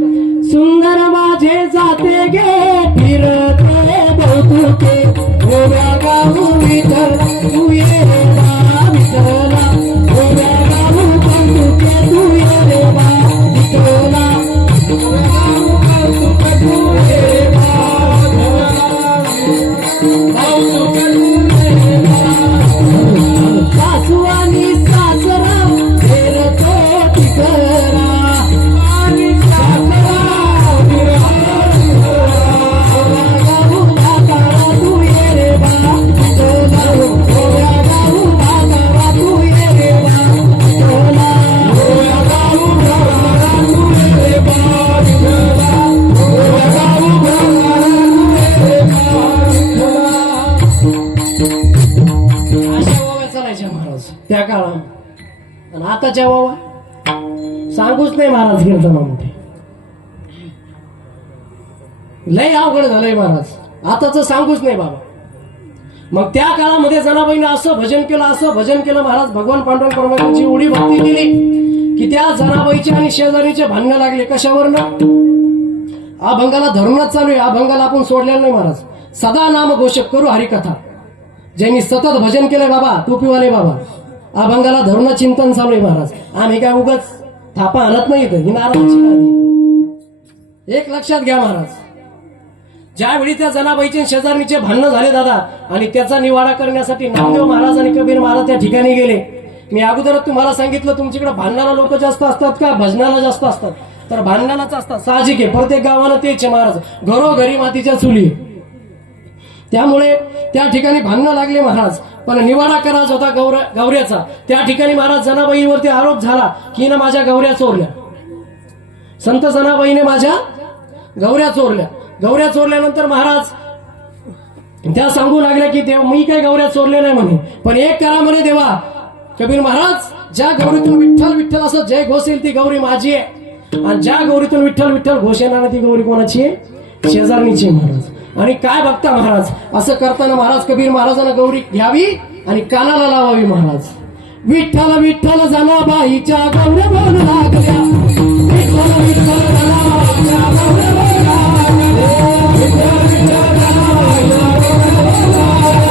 सुंदर माझे जाते गे फिरते बहुतुके गोव्या गाऊ विठ्ठल तू ये रे बा विठ्ठला. गोव्या गाऊ बहुतुके तू ये रे बा विठ्ठला. गोव्या गाऊ बहुतुके तू ये रे बा सासू आणि सासरा फिरतो तिकरा आणि सासरा तू ये रे बा तू ये रे त्या काळात. आणि आताच्या बाबा सांगूच नाही महाराज. कीर्तना मोठे लय अवघड झालंय महाराज. आताच सांगूच नाही बाबा. मग त्या काळामध्ये जनाबाईनं असं भजन केलं महाराज. भगवान पांडुरंग परमेश्वराची एवढी भक्ती केली की त्या जनाबाईचे आणि शेजारीचे भांडणं लागले. कशावरनं? अभंगाला धरूनच चालू आहे. अभंगाला आपण सोडलेलं नाही महाराज. सदा नाम घोषक करू हरिकथा. ज्यांनी सतत भजन केलंय बाबा, टोपीवाले बाबा, अभंगाला धरून चिंतन चालू आहे महाराज. आम्ही काय उगाच थापा आणत नाही इथं. ही नाराजाची गादी एक लक्षात घ्या महाराज. ज्यावेळी त्या जनाबाईचे शेजारणीचे भांडणं झाले दादा आणि त्याचा निवाडा करण्यासाठी नामदेव महाराज आणि कबीर महाराज त्या ठिकाणी गेले. मी अगोदरच तुम्हाला सांगितलं तुमच्याकडे भांडणाला लोक जास्त असतात का भजनाला जास्त असतात? तर भांडणालाच असतात. साहजिक आहे. प्रत्येक गावाला तेच महाराज. घरोघरी मातीच्या चुली. त्यामुळे त्या ठिकाणी भांडणं लागले महाराज. पण निवाडा करायचा होता गौऱ्याचा. त्या ठिकाणी महाराज जनाबाईंवरती आरोप झाला की हिनं माझ्या गौऱ्या चोरल्या. संत जनाबाईने माझ्या गौऱ्या चोरल्या. गौऱ्या चोरल्यानंतर महाराज त्या सांगू लागल्या की देव मी काही गौऱ्या चोरल्या नाही म्हणे. पण एक करा म्हणे देवा. कबीर महाराज ज्या गौरीतून विठ्ठल विठ्ठल असं जय घोष येईल ती गौरी माझी आहे. आणि ज्या गौरीतून विठ्ठल विठ्ठल घोष येणार नाही, ती गौरी कोणाची आहे? शेजारणीची आहे महाराज. आणि काय बघता महाराज, असं करताना महाराज कबीर महाराजांना गौरी घ्यावी आणि कानाला लावावी महाराज. विठ्ठल विठ्ठल जनाबाईच्या गौऱ्या बोलू लागल्या, विठ्ठल विठ्ठल जनाबाईच्या गौऱ्या बोलू लागल्या, विठ्ठल विठ्ठल जनाबाईच्या गौऱ्या बोलू लागल्या,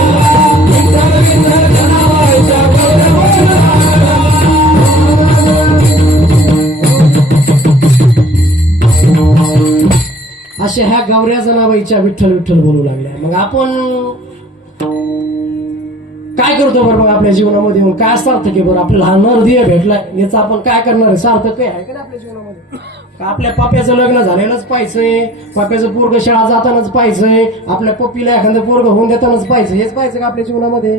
विठ्ठल विठ्ठल जनाबाईच्या गौऱ्या बोलू लागल्या. अशा ह्या गौऱ्या जनाबाईच्या विठ्ठल विठ्ठल बोलू लागल्या. मग आपण काय करतो बरं? मग आपल्या जीवनामध्ये मग काय सार्थक आहे बरं? आपल्याला हा नरदेह भेटलाय, याचं आपण काय करणार आहे? सार्थक काय आहे का आपल्या जीवनामध्ये? का आपल्या पाप्याचं लग्न झालेलंच पाहिजे, पाप्याचं पोरग शाळा जातानाच पाहिजे, आपल्या पप्पीला एखादं पोरग होऊन देतानाच पाहिजे, हेच पाहिजे का आपल्या जीवनामध्ये?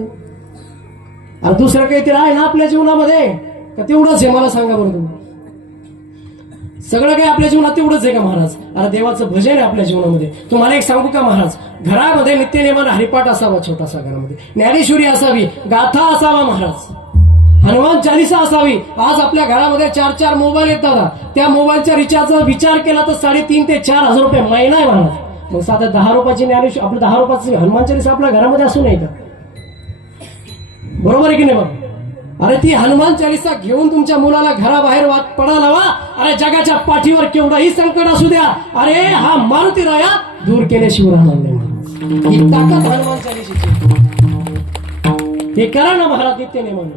अरे दुसरं काहीतरी आहे ना आपल्या जीवनामध्ये का तेवढंच आहे? मला सांगा बरं तुम्ही. सगळं काही आपल्या जीवनात तेवढंच आहे का महाराज? अरे देवाचं भजन आहे आपल्या जीवनामध्ये. तुम्हाला एक सांगू का महाराज, घरामध्ये नित्यनेमान हरिपाठ असावा, छोटासा घरामध्ये ज्ञानेश्वरी असावी, गाथा असावा महाराज, हनुमान चालिसा असावी. आज आपल्या घरामध्ये 4-4 मोबाईल येत दादा, त्या मोबाईलच्या रिचार्जचा विचार केला तर 3,500 ते 4,000 रुपये महिना आहे महाराज. मग साधा 10 रुपयाची ज्ञानेश्वरी, आपलं 10 रुपयाची हनुमान चालिसा आपल्या घरामध्ये असू नये का? बरोबर आहे की नाही बाबा? अरे ती हनुमान चालिसा घेऊन तुमच्या मुलाला घराबाहेर पडा लावा. अरे जगाच्या पाठीवर केवढाही संकट असू द्या, अरे हा मारुती राया दूर केल्याशिवाय राहणार नाही महाराज. ही ताकद हनुमान चालिसेची. हे करा ना महाराज नित्यनेमानं.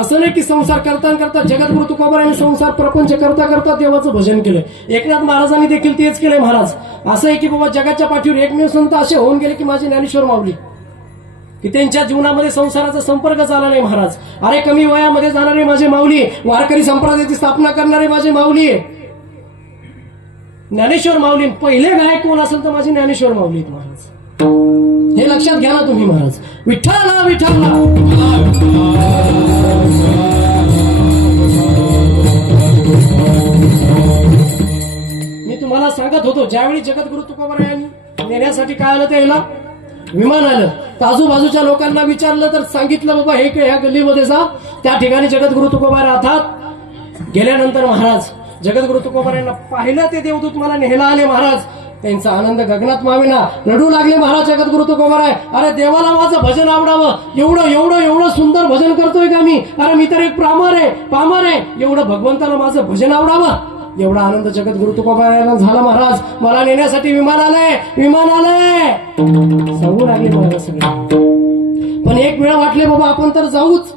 असं नाही की संसार करता करता जगद्गुरु तुकोबारायांनी संसार प्रपंच करता करता देवाचं भजन केलंय. एकनाथ महाराजांनी देखील तेच केलंय महाराज. असं आहे की बाबा जगाच्या पाठीवर एकमेव संत असे होऊन गेले की माझे ज्ञानेश्वर माऊली, की त्यांच्या जीवनामध्ये संसाराचा संपर्क झाला नाही महाराज. अरे कमी वयामध्ये जाणारे माझे माऊली, वारकरी संप्रदायाची स्थापना करणारे माझे माऊली ज्ञानेश्वर माऊली. पहिले गायक कोण असेल तर माझे ज्ञानेश्वर माऊली आहेत महाराज. हे लक्षात घ्या ना तुम्ही महाराज. विठ्ठला विठ्ठला मी तुम्हाला सांगत होतो, ज्यावेळी जगद्गुरु तुकोबारायांनी नेण्यासाठी काय आलं, त्याला विमान आलं. तर आजूबाजूच्या लोकांना विचारलं तर सांगितलं बाबा हे ह्या गल्लीमध्ये जा, त्या ठिकाणी जगद्गुरु तुकोबा राहतात. गेल्यानंतर महाराज जगद्गुरु तुकोबारायांना पाहिलं, ते देवदूत मला न्यायला आले महाराज. त्यांचा आनंद गगनात मावेना, रडू लागले महाराज जगद्गुरु तुकोबाराय. अरे देवाला माझं भजन आवडावं, एवढं एवढं एवढं सुंदर भजन करतोय का मी? अरे मी तर एक पामर आहे, एवढं भगवंताला माझं भजन आवडावं. एवढा आनंद जगद्गुरु तुकोबारायांना झाला महाराज. मला नेण्यासाठी विमान आलंय सांगू लागले महाराज सगळे. पण एक वेळा वाटले बाबा आपण तर जाऊच,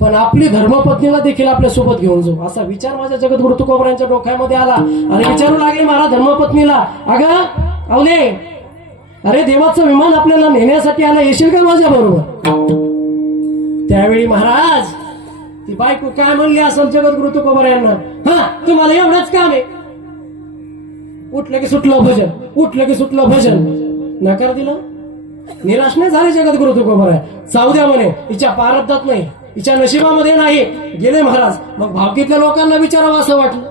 पण आपली धर्मपत्नीला देखील आपल्या सोबत घेऊन जाऊ, असा विचार माझ्या जगद्गुरु तुकोबारायांच्या डोक्यामध्ये आला. आणि विचारू लागले महाराज धर्मपत्नीला, अगं आवले, अरे देवाचं विमान आपल्याला नेण्यासाठी आलं, येशील का माझ्या बरोबर? त्यावेळी महाराज ती बायको काय म्हणली असेल जगद्गुरु तुकोबारायांना, हा तुम्हाला एवढंच काम आहे, उठलं की सुटलं भजन. नकार दिलं, निराश नाही झाले जगद्गुरु तुकोबाराय. जाऊ द्या म्हणे, हिच्या प्रारब्धात नाही, हिच्या नशिबामध्ये नाही. गेले महाराज. मग भावकीतल्या लोकांना विचारावं असं वाटलं.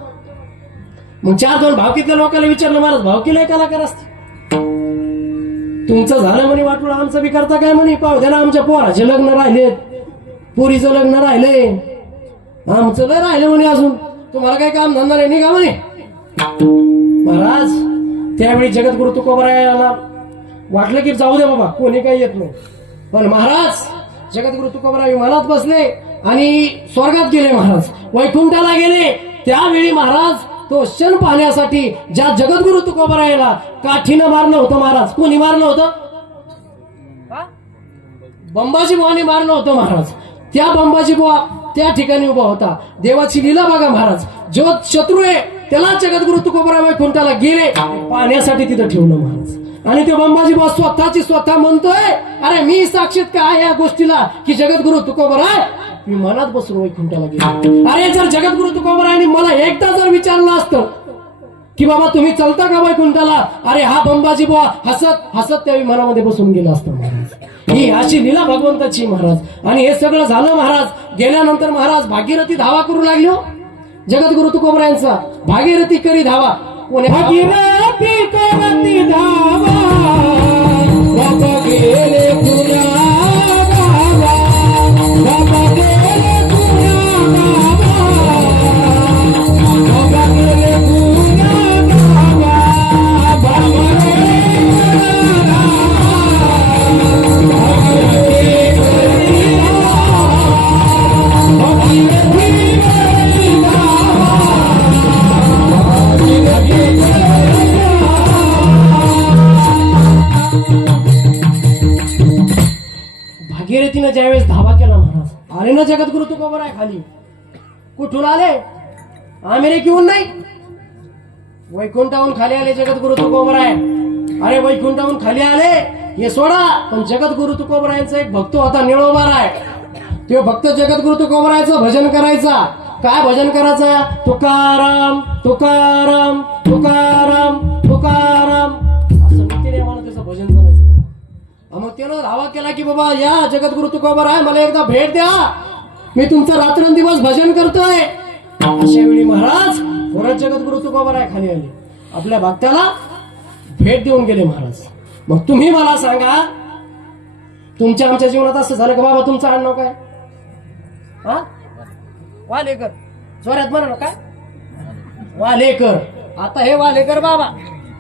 मग 4-2 भावकीतल्या लोकांना विचारलं, महाराज भावकीला कलाकार असते, तुमचं झालं म्हणे वाटलं, आमचं बी करता काय म्हणे? पाहू द्या ना, आमच्या पोराचे लग्न राहिलेत, पुरीचं लग्न राहिले, आमचं लय राहिलं म्हणे, अजून तुम्हाला काय काम धंदा नाही का म्हणे महाराज. त्यावेळी जगद्गुरु तुकोबारायाला वाटलं की जाऊ दे बाबा, कोणी काही येत नाही. पण महाराज जगद्गुरु तुकोबाराय विमानात बसले आणि स्वर्गात गेले महाराज, वैकुंठाला गेले. त्यावेळी महाराज तो क्षण पाहण्यासाठी ज्या जगद्गुरु तुकोबारायाला काठीनं मारलं होतं महाराज, कोणी मारलं होतं? बंबाजी बुवाने मारलं होतं महाराज. त्या बंबाजी बुवा त्या ठिकाणी उभा होता. देवाची लीला बघा महाराज. जो शत्रू आहे त्याला जगद्गुरु तुकोबाराय वैकुंठाला गेले पाहण्यासाठी तिथं ठेवलं महाराज. आणि ते बंबाजी बुवा स्वतः म्हणतोय, अरे मी साक्षीत काय या गोष्टीला की जगद्गुरु तुकोबाराय विमानात बसून वैकुंठाला गेले. अरे जर जगद्गुरु तुकोबारायांनी मला एकदा जर विचारलं असतं की बाबा तुम्ही चलता का वैकुंठाला, अरे हा बंबाजी बुवा हसत हसत त्या विमानामध्ये बसून गेला असतं महाराज. ही अशी लीला भगवंताची महाराज. आणि हे सगळं झालं महाराज. गेल्यानंतर महाराज भागीरथी धावा करू लागलो जगद्गुरु तुकोबारायांचा. भागीरथी करी धावा, कोणी भागीरथी करती धावा, गेले तुझ्या गावा, गेले तुझ्या गावा, भागीरथीनं ज्यावेळेस धावा केला महाराज, आले ना जगद्गुरु तुकोबराय खाली. कुठून आले? अमेरिकेहून नाही, वैकुंठाहून खाली आले जगद्गुरु तुकोबराय. अरे वैकुंठाहून खाली आले हे सोडा, पण जगद्गुरु तुकोबरायांचा एक भक्त होता निळोबाराय. तो भक्त जगद्गुरु तुकोबरायचं भजन करायचा. काय भजन करायचा? तुकाराम तुकाराम तुकाराम तुकाराम, असं नित्यनेमानं त्याचं भजन करायचं. मग त्यानं धावा केला की बाबा या जगद्गुरु तुकोबराय मला एकदा भेट द्या, मी तुमचं रात्रंदिवस भजन करतोय. अशा वेळी महाराज परत जगद्गुरु तुकोबराय खाली आले, आपल्या भक्ताला भेट देऊन गेले महाराज. मग तुम्ही मला सांगा, तुमच्या आमच्या जीवनात असं झालं का बाबा तुमचं आडनाव काय? हा, वालेकर. जोरात म्हणा ना, काय वालेकर. आता हे वालेकर बाबा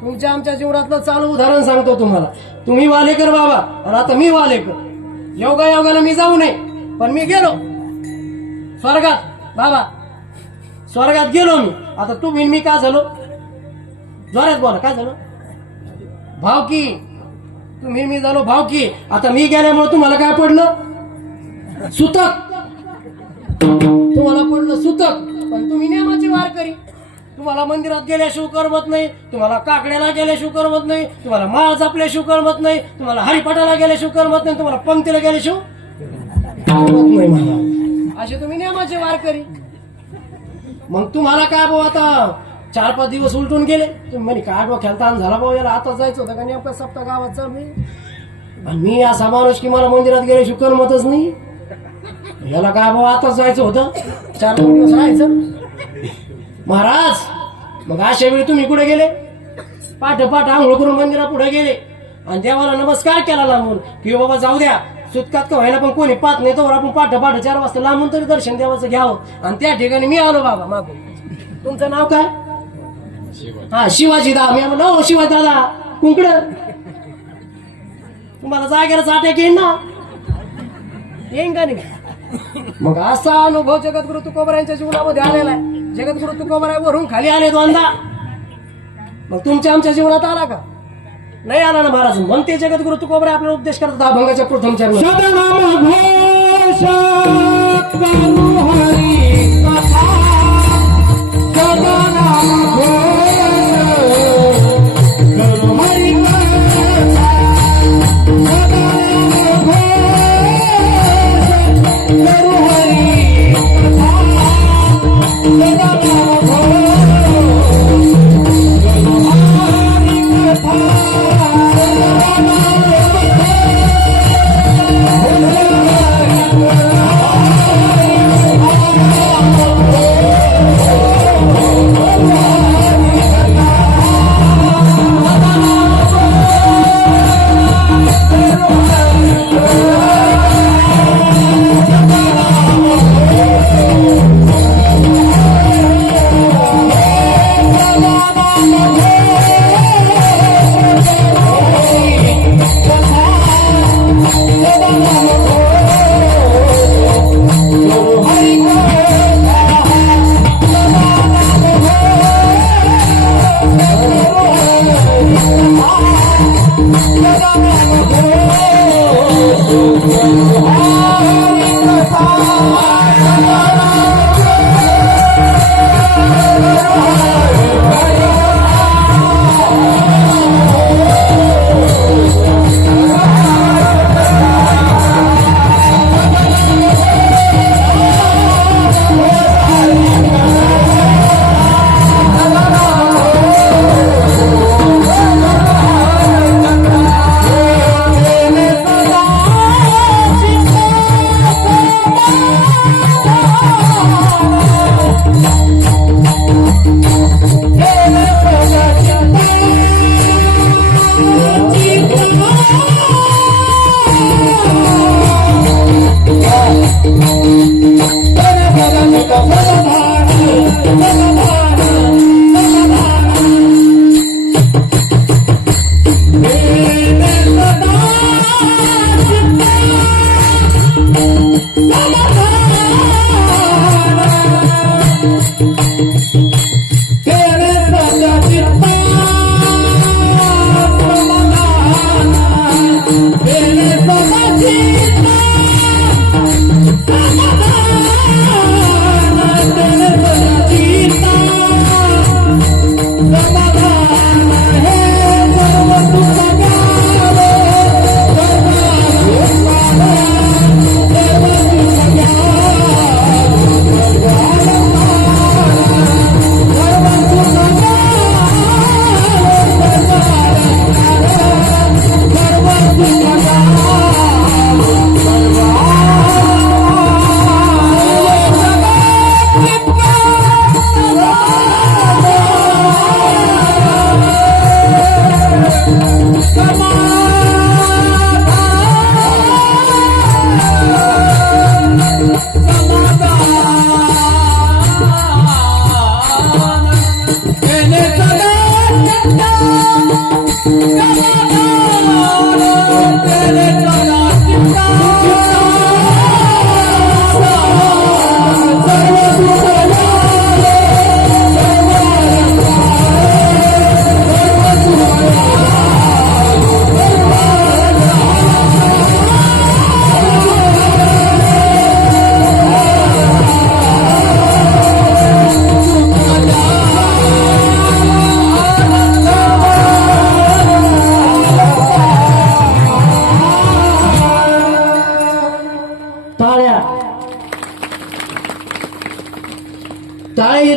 तुमच्या आमच्या जीवनातलं चालू उदाहरण सांगतो तुम्हाला. तुम्ही वालेकर बाबा आणि आता मी वालेकर. योगायोगानं मी जाऊ नये, पण मी गेलो स्वर्गात. बाबा स्वर्गात गेलो मी. आता तुम्ही मी काय झालो? जोरात बोला, काय झालो? भावकी. तुम्ही मी झालो भावकी. आता मी गेल्यामुळे तुम्हाला काय पडलं? सुतक. तुम्हाला पडलं सुतक. पण तुम्ही नियमाची वारकरी. तुम्हाला मंदिरात गेल्याशिवाय करमत नाही, तुम्हाला काकड्याला गेल्याशिवाय करमत नाही, तुम्हाला माळ जपल्याशिवाय करमत नाही, तुम्हाला हरिपाठाला गेल्याशिवाय करमत नाही, तुम्हाला पंक्तीला गेल्याशिवाय करमत नाही मला. असे तुम्ही नियमाचे वारकरी. मग तुम्हाला काय भाऊ आता 4-5 दिवस उलटून गेले. तुम्ही म्हणे काय डोक्याला ताण झाला भाऊ, याला आता जायचं होतं का नेमका सप्ताह गावात चालू. आणि मी असा माणूस की मला मंदिरात गेल्याशिवाय करमतच नाही. याला काय भाऊ आता जायचं होतं, 4-5 दिवस राहायचं. महाराज मग अशा वेळी तुम्ही कुठे गेले? पाठ आंघोळ करून मंदिरा पुढे गेले आणि देवाला नमस्कार केला लांबून की बाबा जाऊ द्या, सुटकात का व्हायला पण कोणी पाहत नाही तर आपण पाठ 4 वाजता लांबून तरी दर्शन देवाचं घ्यावं. आणि त्या ठिकाणी मी आलो बाबा मागून. तुमचं नाव काय? हा, शिवाजी दा. मी म्हणलं हो शिवाजी दादा कुंकड. तुम्हाला जागेलाच अटॅक येईन ना, येईन का नाही? मग असा अनुभव जगद्गुरु तुकोबरायांच्या जीवनामध्ये आलेला आहे. जगद्गुरु तुकोबराय वरून खाली आले दोनदा. मग तुमच्या आमच्या जीवनात आला का? नाही आला ना महाराज. म्हणते जगद्गुरु तुकोबराय आपल्याला उपदेश करतात अभंगाच्या प्रथम चरण. सदनाम घोष करू हरी कथा, सदनाम घोष करू हरी कथा, सदनाम घोष करू हरी कथा, सदनाम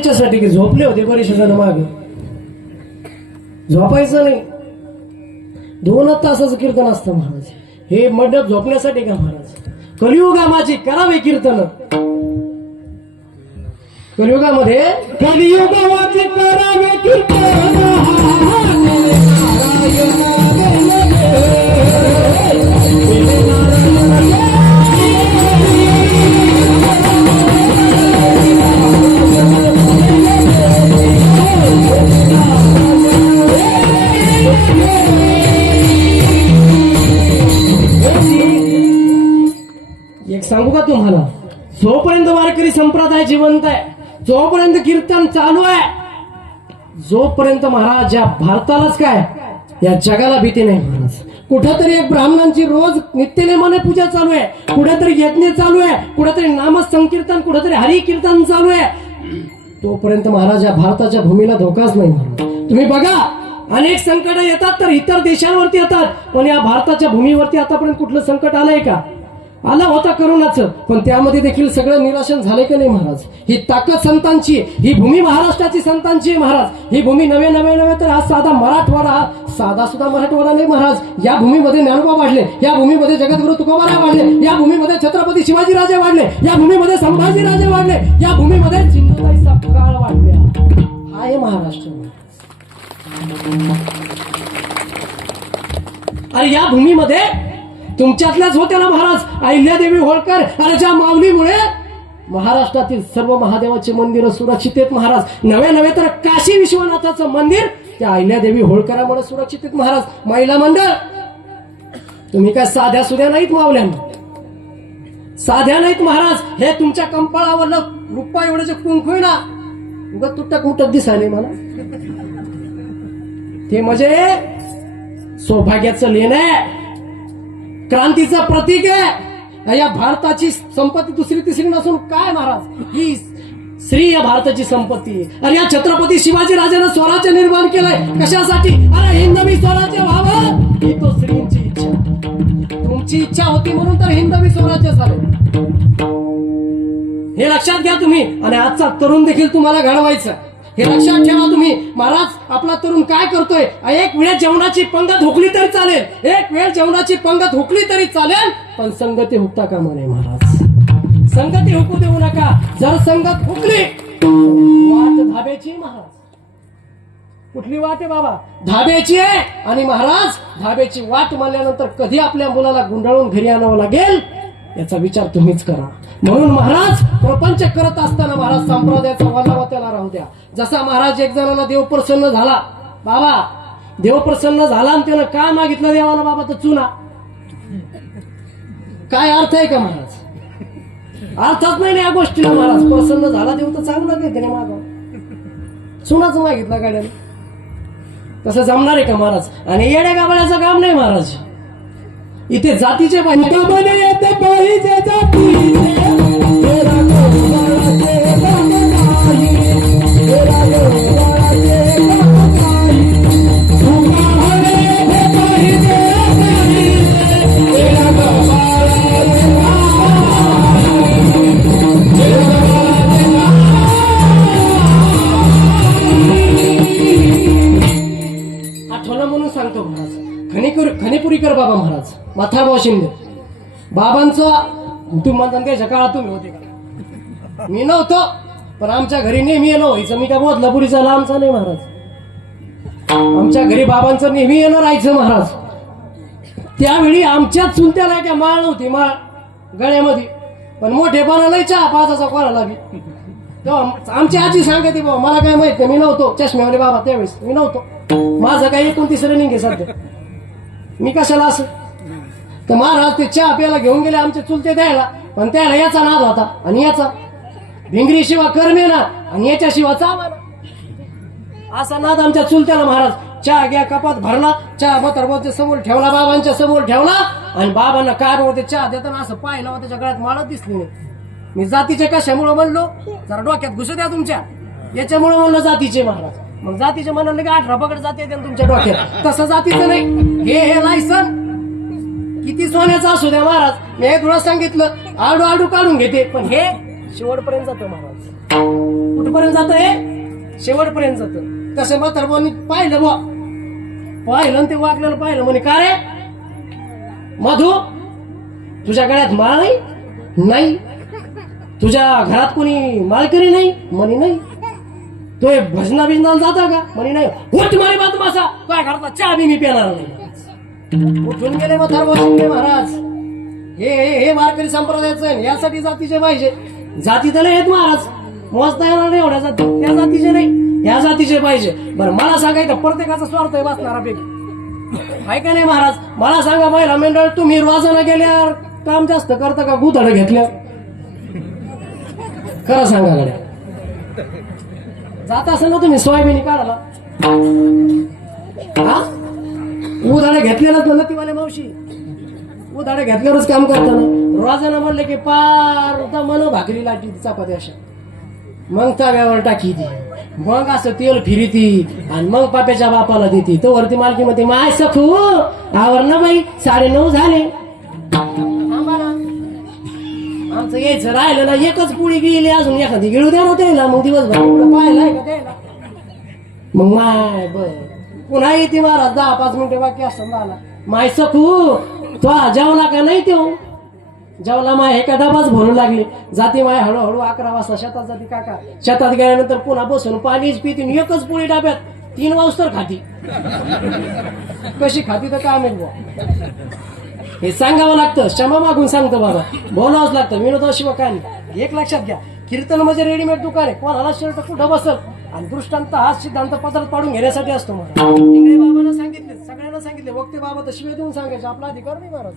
याच्यासाठी की झोपले होते बरेचसे जण माग, झोपायचं नाही. 2 तासाचं कीर्तन असतं महाराज. हे मंडप झोपण्यासाठी का महाराज? कलियुगामाची करावे कीर्तन. कलियुगामध्ये कलियुगाचे करावे कीर्तन. एक सांगू का तुम्हाला, जोपर्यंत वारकरी संप्रदाय जिवंत आहे, जोपर्यंत कीर्तन चालू आहे, जोपर्यंत महाराज या भारतालाच काय या जगाला भीती नाही महाराज. कुठेतरी एक ब्राह्मणांची रोज नित्यनेमाने पूजा चालू आहे, कुठेतरी यज्ञ चालू आहे, कुठेतरी नाम संकीर्तन, कुठेतरी हरी कीर्तन चालू आहे, तोपर्यंत महाराज या भारताच्या भूमीला धोकाच नाही महाराज. तुम्ही बघा, अनेक संकट येतात तर इतर देशांवरती येतात, पण या भारताच्या भूमीवरती आतापर्यंत कुठलं संकट आलंय का? आला होता करोनाचं, पण त्यामध्ये देखील सगळं निराशन झाले का नाही महाराज? ही ताकद संतांची, ही भूमी महाराष्ट्राची संतांची आहे महाराज. ही भूमी नवे तर हा साधा मराठवाडा, हा साधा सुद्धा मराठवाडा नाही महाराज. या भूमीमध्ये ज्ञानोबा वाढले, या भूमीमध्ये जगद्गुरु तुकोबाराय वाढले, या भूमीमध्ये छत्रपती शिवाजीराजे वाढले, या भूमीमध्ये संभाजीराजे वाढले, या भूमीमध्ये सिंधुताई सपकाळ वाढल्या. हा आहे महाराष्ट्र. अरे या भूमीमध्ये तुमच्यातल्याच होत्या ना महाराज अहिल्यादेवी होळकर. अरे ज्या माऊलीमुळे महाराष्ट्रातील सर्व महादेवाचे मंदिर सुरक्षित आहेत महाराज. नवे तर काशी विश्वनाथाचं मंदिर त्या अहिल्यादेवी होळकरामुळे सुरक्षित आहेत महाराज. महिला मंडळ तुम्ही काय साध्या सुध्या नाहीत माऊल्यांना, साध्या नाहीत महाराज. हे तुमच्या कंपाळावरलं रुपा एवढ्याचे कुंकू आहे ना, उगाच तुटक मुटक दिसायले मला. ते म्हणजे सौभाग्याचं लेणं आहे, क्रांतीचं प्रतीक आहे. या भारताची संपत्ती दुसरी तिसरी नसून काय महाराज, ही श्री या भारताची संपत्ती आहे. आणि या छत्रपती शिवाजी राजानं स्वराज्य निर्माण केलंय कशासाठी? अरे हिंदवी स्वराज्य व्हावं ही तो श्रींची इच्छा, तुमची इच्छा होती म्हणून तर हिंदवी स्वराज्य झालं. हे लक्षात घ्या तुम्ही. आणि आजचा तरुण देखील तुम्हाला घडवायचं, हे लक्षात ठेवा तुम्ही. महाराज आपला तरुण काय करतोय? एक वेळ जेवणाची पंगत हुकली तरी चालेल, एक वेळ जेवणाची पंगत हुकली तरी चालेल, पण संगती हुकता कामा नये महाराज. संगती हुकू देऊ नका. जर संगत हुकली वाट धाब्याची महाराज. कुठली वाट आहे बाबा? धाब्याची आहे. आणि महाराज धाब्याची वाट म्हणल्यानंतर कधी आपल्या मुलाला गुंडाळून घरी आणावं लागेल याचा विचार तुम्हीच करा. म्हणून महाराज प्रपंच करत असताना महाराज संप्रदायाचा वल्लावा त्याला राहू द्या. जसा महाराज एक जणाला देव प्रसन्न झाला, बाबा देव प्रसन्न झाला आणि त्यानं काय मागितलं देवाला? बाबा तर चुना. काय अर्थ आहे का महाराज? अर्थात नाही ना या गोष्टीला महाराज. प्रसन्न झाला देव तर चांगलं काय त्याने मागावं, चुनाचं मागितलं गाड्याने. तसं जमणार आहे का महाराज? आणि येड्या गाबड्याचं काम नाही महाराज. इथे जातीचे पाहिजे येते पाहिजे जातीचे. आठवलं म्हणून सांगतो महाराज. खणीपुरीकर बाबा महाराज, माथाभाऊ शिंदे बाबांचं तुम्ही त्याच्या काळात तुम्ही होते का? मी नव्हतो, पण आमच्या घरी नेहमी येणं व्हायचं. मी काय बोधलापुरीचा लांबचा नाही महाराज. आमच्या घरी बाबांचं नेहमी येणं राहायचं महाराज. त्यावेळी आमच्याच चुलत्याला काय माळ नव्हती, माळ गळ्यामध्ये, पण मोठेपणा लय चहा पाचाचा कोणाला बी. तेव्हा आमची आजी सांगते बाबा, मला काय माहित नाही, मी नव्हतो. चष्म्यावाले बाबा त्यावेळेस मी नव्हतो. माझं काही 29 रनिंग आहे सध्या, मी कशाला असं. तर महाराज ते चहा प्यायला घेऊन गेले आमचे चुलते द्यायला, पण त्याला याचा नाद होता आणि याचा भिंगरी शिवा करणे ना, आणि याच्या शिवा चावा असा नाद आमच्या चुलत्याला. महाराज चहा घ्या, कपात भरला, चहा म्हातारबाच्या समोर ठेवला, बाबांच्या समोर ठेवला, आणि बाबांना काय होते चहा देताना असं पाहिलं, त्याच्या गळ्यात माळच दिसली नाही. मी जातीचे कशामुळे म्हणलो? जरा डोक्यात घुसू द्या तुमच्या, याच्यामुळे म्हणलं जातीचे महाराज. मग जातीचे म्हणाले की 18 पकड जाती येते तुमच्या डोक्यात. तसं जातीचं नाही. हे लायसन किती सोन्याचं असू द्या महाराज, मी हे तुला सांगितलं आडू आडू काढून घेते, पण हे शेवटपर्यंत जातं महाराज. कुठपर्यंत जात आहे? शेवटपर्यंत जात. तसे म्हातारपणी पाहिलं बुवा, पाहिलं आणि ते वागलेलं पाहिलं म्हणे का रे मधू, तुझ्या गळ्यात माळ नाही? नाही. तुझ्या घरात कोणी माळकरी नाही? म्हणे नाही. तो भजना बिजनाला जाता का? म्हणे नाही. उठ मारे बात मासा, काय घरातला चहा बी मी पिणार नाही. उठून गेले म्हातारपणी महाराज. हे वारकरी संप्रदायाचं आहे. यासाठी जातीचे पाहिजे. जाती तर आहेत महाराज, मोजता येणार नाही एवढ्या जाती. त्या जातीचे नाही, या जातीचे पाहिजे. बरं मला सांगायचं, प्रत्येकाचा स्वार्थ आहे बसणारापैकी, आहे का नाही महाराज? मला सांगा महिला मंडळ, तुम्ही रोजाना गेल्यावर काम जास्त करता का गुताडं घेतल्या? खरं सांगा गड्या. जात असेल ना तुम्ही सोयाबीन काढायला, हा उधाडे घेतलेलंच म्हणलं ती वाले मावशी, उधाडे घेतल्यावरच काम करताना रोजाना म्हणले की पार मन भाकरी लाटी चपाती अशा, मग तव्यावर टाकी ती, मग असं तेल फिरिती आणि मग पाप्याच्या बापाला देते. तो वरती मालकी मध्ये माय सखू आवर ना बाई, 9:30 झाले. आमचं यायचं राहिलं ना, एकच पुळी गेली, अजून एखादी गिळू द्या ना त्याला. मग दिवसभर पाहिलाय का त्याला? मग माय बर पुन्हा येते महाराज, 10-5 मिनिटं बाकी असं मला, माय सखू तो जेवला का नाही? तो जेवला माय, हे का डबाच भरू लागले. जाती माय हळूहळू 11 वाजता शेतात जाते. काका शेतात गेल्यानंतर पुन्हा बसून पाणीच पिती, एकच पोळी डाब्यात 3 वाजता खाती. कशी खाती तर काय माहित बुवा. हे सांगावं लागतं, क्षमा मागून सांगतो बाबा, बोलावंच लागतं. विनोदाशिवाय काय नाही. एक लक्षात घ्या, कीर्तन म्हणजे रेडीमेड दुकान आहे. कोणाला शर्ट कुठं बसल आणि दृष्टांत हा सिद्धांत पत्रात पाडून घेण्यासाठी असतो. मला इंगळे बाबांना सांगितले, सगळ्यांना सांगितले, वक्ते बाबा तर शिवाय देऊन सांगायचे, आपला अधिकार नाही महाराज.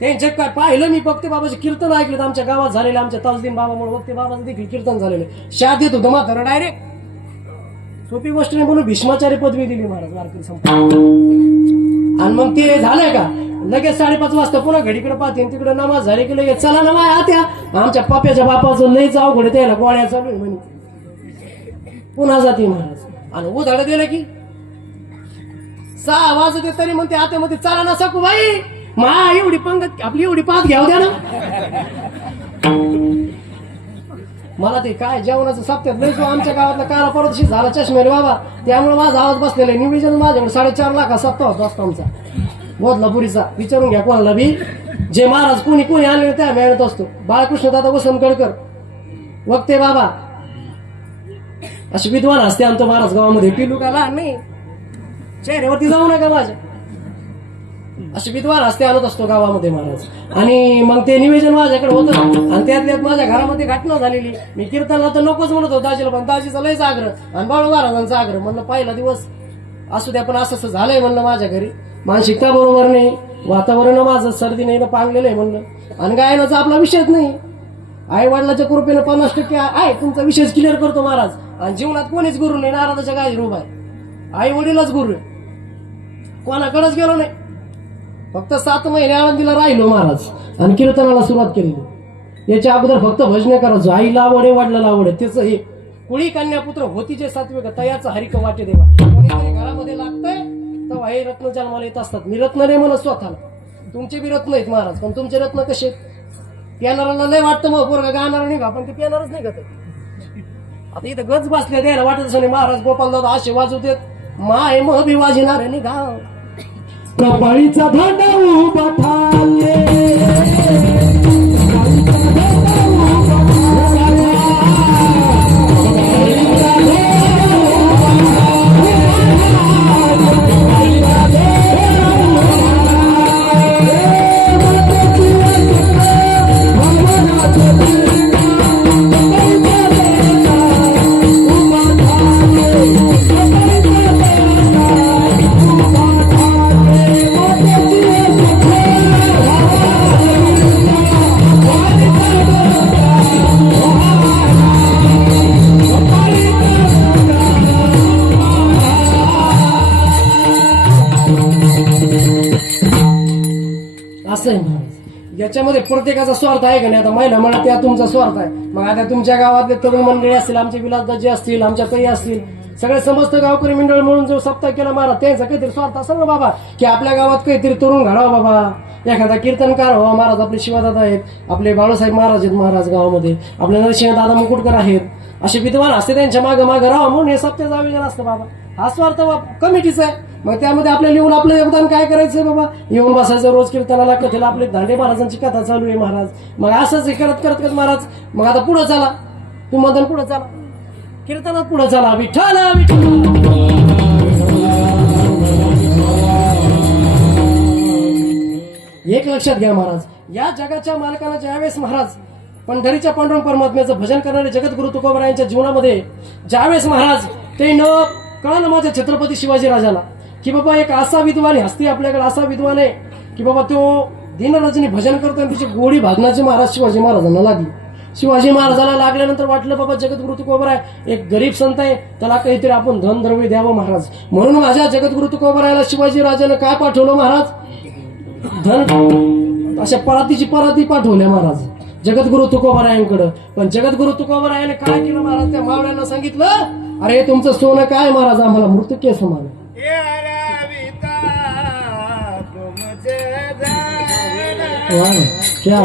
त्यांचे काय पाहिलं मी, वक्ते बाबाचे कीर्तन ऐकलं आमच्या गावात झालेले, आमच्या ताजदीन बाबामुळे वक्ते बाबाचं देखील कीर्तन झालेलं. शाद येत होतं म्हातारा डायरेक्ट. सोपी गोष्ट नाही म्हणून भीष्माचार्य पदवी दिली महाराज वारकरी संप्रदायाला. आणि मग ते झालंय का, लगेच 5:30 वाजता पुन्हा घडीकडे पाहते, तिकडे नमाज झाली की लगेच चला ना माय आत्या, आमच्या पाप्याच्या बापाचं लईच अवघड त्याला गोळ्या चालू आहे म्हणे, पुन्हा जाते महाराज. आणि उधाडं दिलं की 6 वाजते तरी म्हणते आत्यामध्ये चला ना सकू बाई, मा एवढी पंगत आपली एवढी पाच घ्याव द्या ना. मला ते काय जेवणाचं सप्त्यात लय जो आमच्या गावातला काला परतशी झाला चष्मेरे बाबा, त्यामुळे माझा आवाज बसलेला आहे. निवेदन माझ्याकडे 4.5 लाख सप्ताह होता आमचा बोधलापुरीचा. विचारून घ्या कोणाला बी, जे महाराज कोणी आले त्या मेहनत असतो. बाळकृष्ण दादा वसंतकडकर वक्ते बाबा अशी विद्वान असते आमच्या महाराज गावामध्ये. पिलू का लहान नाही, चेहऱ्यावरती जाऊ नका माझ्या, अशी विद्वान असते आणत असतो गावामध्ये महाराज. आणि मग ते निवेदन माझ्याकडे होतं आणि त्यातल्यात माझ्या घरामध्ये घटना झालेली. मी कीर्तनला तर नकोच म्हणत होतो दाजीला, पण दाजीचा लयच आग्रह आणि बाळू महाराजांचा आग्रह. म्हणलं पहिला दिवस असू द्या, पण असं झालंय म्हणलं माझ्या घरी, मानसिकता बरोबर नाही, वातावरण माझं सर्दी नाही ना पांगलेलं आहे म्हणलं. आणि गायनाचा आपला विषयच नाही. आई वडिलाच्या कृपेनं 50% आहे, तुमचा विषयच क्लिअर करतो महाराज. आणि जीवनात कोणीच गुरु नाही, नारदाच्या गायी रूप आहे, आई वडीलच गुरु आहे, कोणाकडेच गेलो नाही. फक्त 7 महिने आनंदीला राहिलो महाराज आणि कीर्तनाला सुरुवात केली. याच्या अगोदर फक्त भजने करायचो. आईला आवडे, वडिलाला आवडे, त्याचं हे कुळी कन्यापुत्र होतीचे सात्विक तयाचं हरिक वाटे देवा. कोणीतरी घरामध्ये लागतंय तेव्हा हे रत्न जन्माला येत असतात. मी रत्न नाही म्हणत स्वतःला, तुमचे बी रत्न आहेत महाराज. पण तुमचे रत्न कसे? पियानाराला लय वाटतं मग पोरगा गाणार नाही का, पण ते पियानारच नाही का. आता इथं गज बसले द्यायला वाटत असं नाही. महाराज गोपाल दादा असे वाजवतेत, माय मग बी वाजणार नाही गाव. कपाळीचा धांडा उभा ठाके, असं आहे महाराज. याच्यामध्ये प्रत्येकाचा स्वार्थ आहे का नाही. आता महिला म्हणा त्या तुमचा स्वार्थ आहे. मग आता तुमच्या गावातले तरुण मंडळी असतील, आमचे विलासदाजी असतील, आमच्या ताई असतील, सगळे समस्त गावकरी मंडळ म्हणून जो सप्ताह केला महाराज, त्यांचा काहीतरी स्वार्थ असेल ना बाबा, की आपल्या गावात काहीतरी तरुण घडावा बाबा, एखादा कीर्तनकार व्हावा. महाराज आपले शिवादादा आहेत, आपले बाळासाहेब महाराज आहेत महाराज गावामध्ये, आपले नरसिंह दादा मुकुटकर आहेत, असे विद्वान असते त्यांच्या मागे मागे राहा म्हणून हे सप्त्याचं आयोजन असतं बाबा. हा स्वार्थ कमिटीचा आहे. मग त्यामध्ये आपल्याला येऊन आपलं योगदान काय करायचंय बाबा, येऊन बसायचं रोज कीर्तनाला, कथेला. आपले दांडे महाराजांची कथा चालू आहे महाराज. मग असंच हे करत करत करत महाराज मग आता पुढे चला, तुम्ही मधून पुढे चला, कीर्तनात पुढे चला. विठ्ठल एक लक्षात घ्या महाराज, या जगाच्या मालकाला ज्यावेळेस महाराज पंढरीच्या पांडुरंग परमात्म्याचं भजन करणारे जगद्गुरु तुकोबरायांच्या जीवनामध्ये ज्यावेळेस महाराज ते न कळलं माझ्या छत्रपती शिवाजी राजाला की बाबा एक असा विद्वान हस्ती आपल्याकडे, असा विद्वान आहे की बाबा तो दिनरजनी भजन करतो आणि तिची गोडी भागण्याची महाराज शिवाजी महाराजांना लागली. शिवाजी महाराजाला लागल्यानंतर वाटलं बाबा जगद्गुरु तुकोबराय एक गरीब संत आहे, त्याला काहीतरी आपण धन द्रव्य द्यावं महाराज. म्हणून माझ्या जगद्गुरु तुकोबरायाला शिवाजी राजानं काय पाठवलं महाराज, धन, अशा परातीची पराती पाठवल्या महाराज जगद्गुरु तुकोबरायांकडे. पण जगद्गुरु तुकोबरायाने काय केलं महाराज, त्या मावळ्यांना सांगितलं अरे तुमचं सोनं काय महाराज, आम्हाला मृत्यू समान. क्या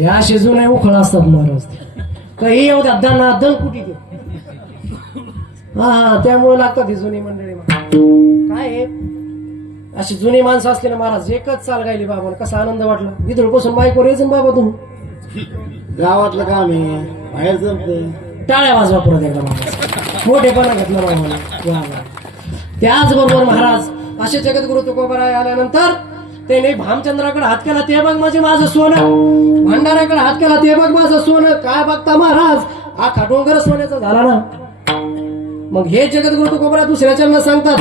या शिजून उखळ असतात महाराज, काही येऊ द्या दणा दण कुठे ते. हा त्यामुळे लागतात ही जुनी मंडळी. काय आहे, अशी जुनी माणसं असलेले महाराज एकच चाल गायली बाबा, कसा आनंद वाटला. विदुळपासून बाईकवर यायचं बाबा तुम्ही, गावातलं काम आहे बाहेर जमते. टाळ्या वाजवा परत एकदा महाराज, मोठेपणा घेतला बाबा. त्याचबरोबर महाराज असे जगद्गुरु तुकोबराय आल्यानंतर त्याने भामचंद्राकडे हात केला, ते बघ म्हणजे माझं सोनं. भंडाऱ्याकडे हात केला, ते बघ माझं सोनं. काय बघता महाराज, आखा डोंगर सोन्याचा झाला ना. मग हे जगद्गुरु तुकोबराय दुसऱ्याच्यांना सांगतात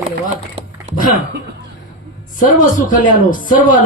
धन्यवाद. सर्व सुख ल्यानो सर्व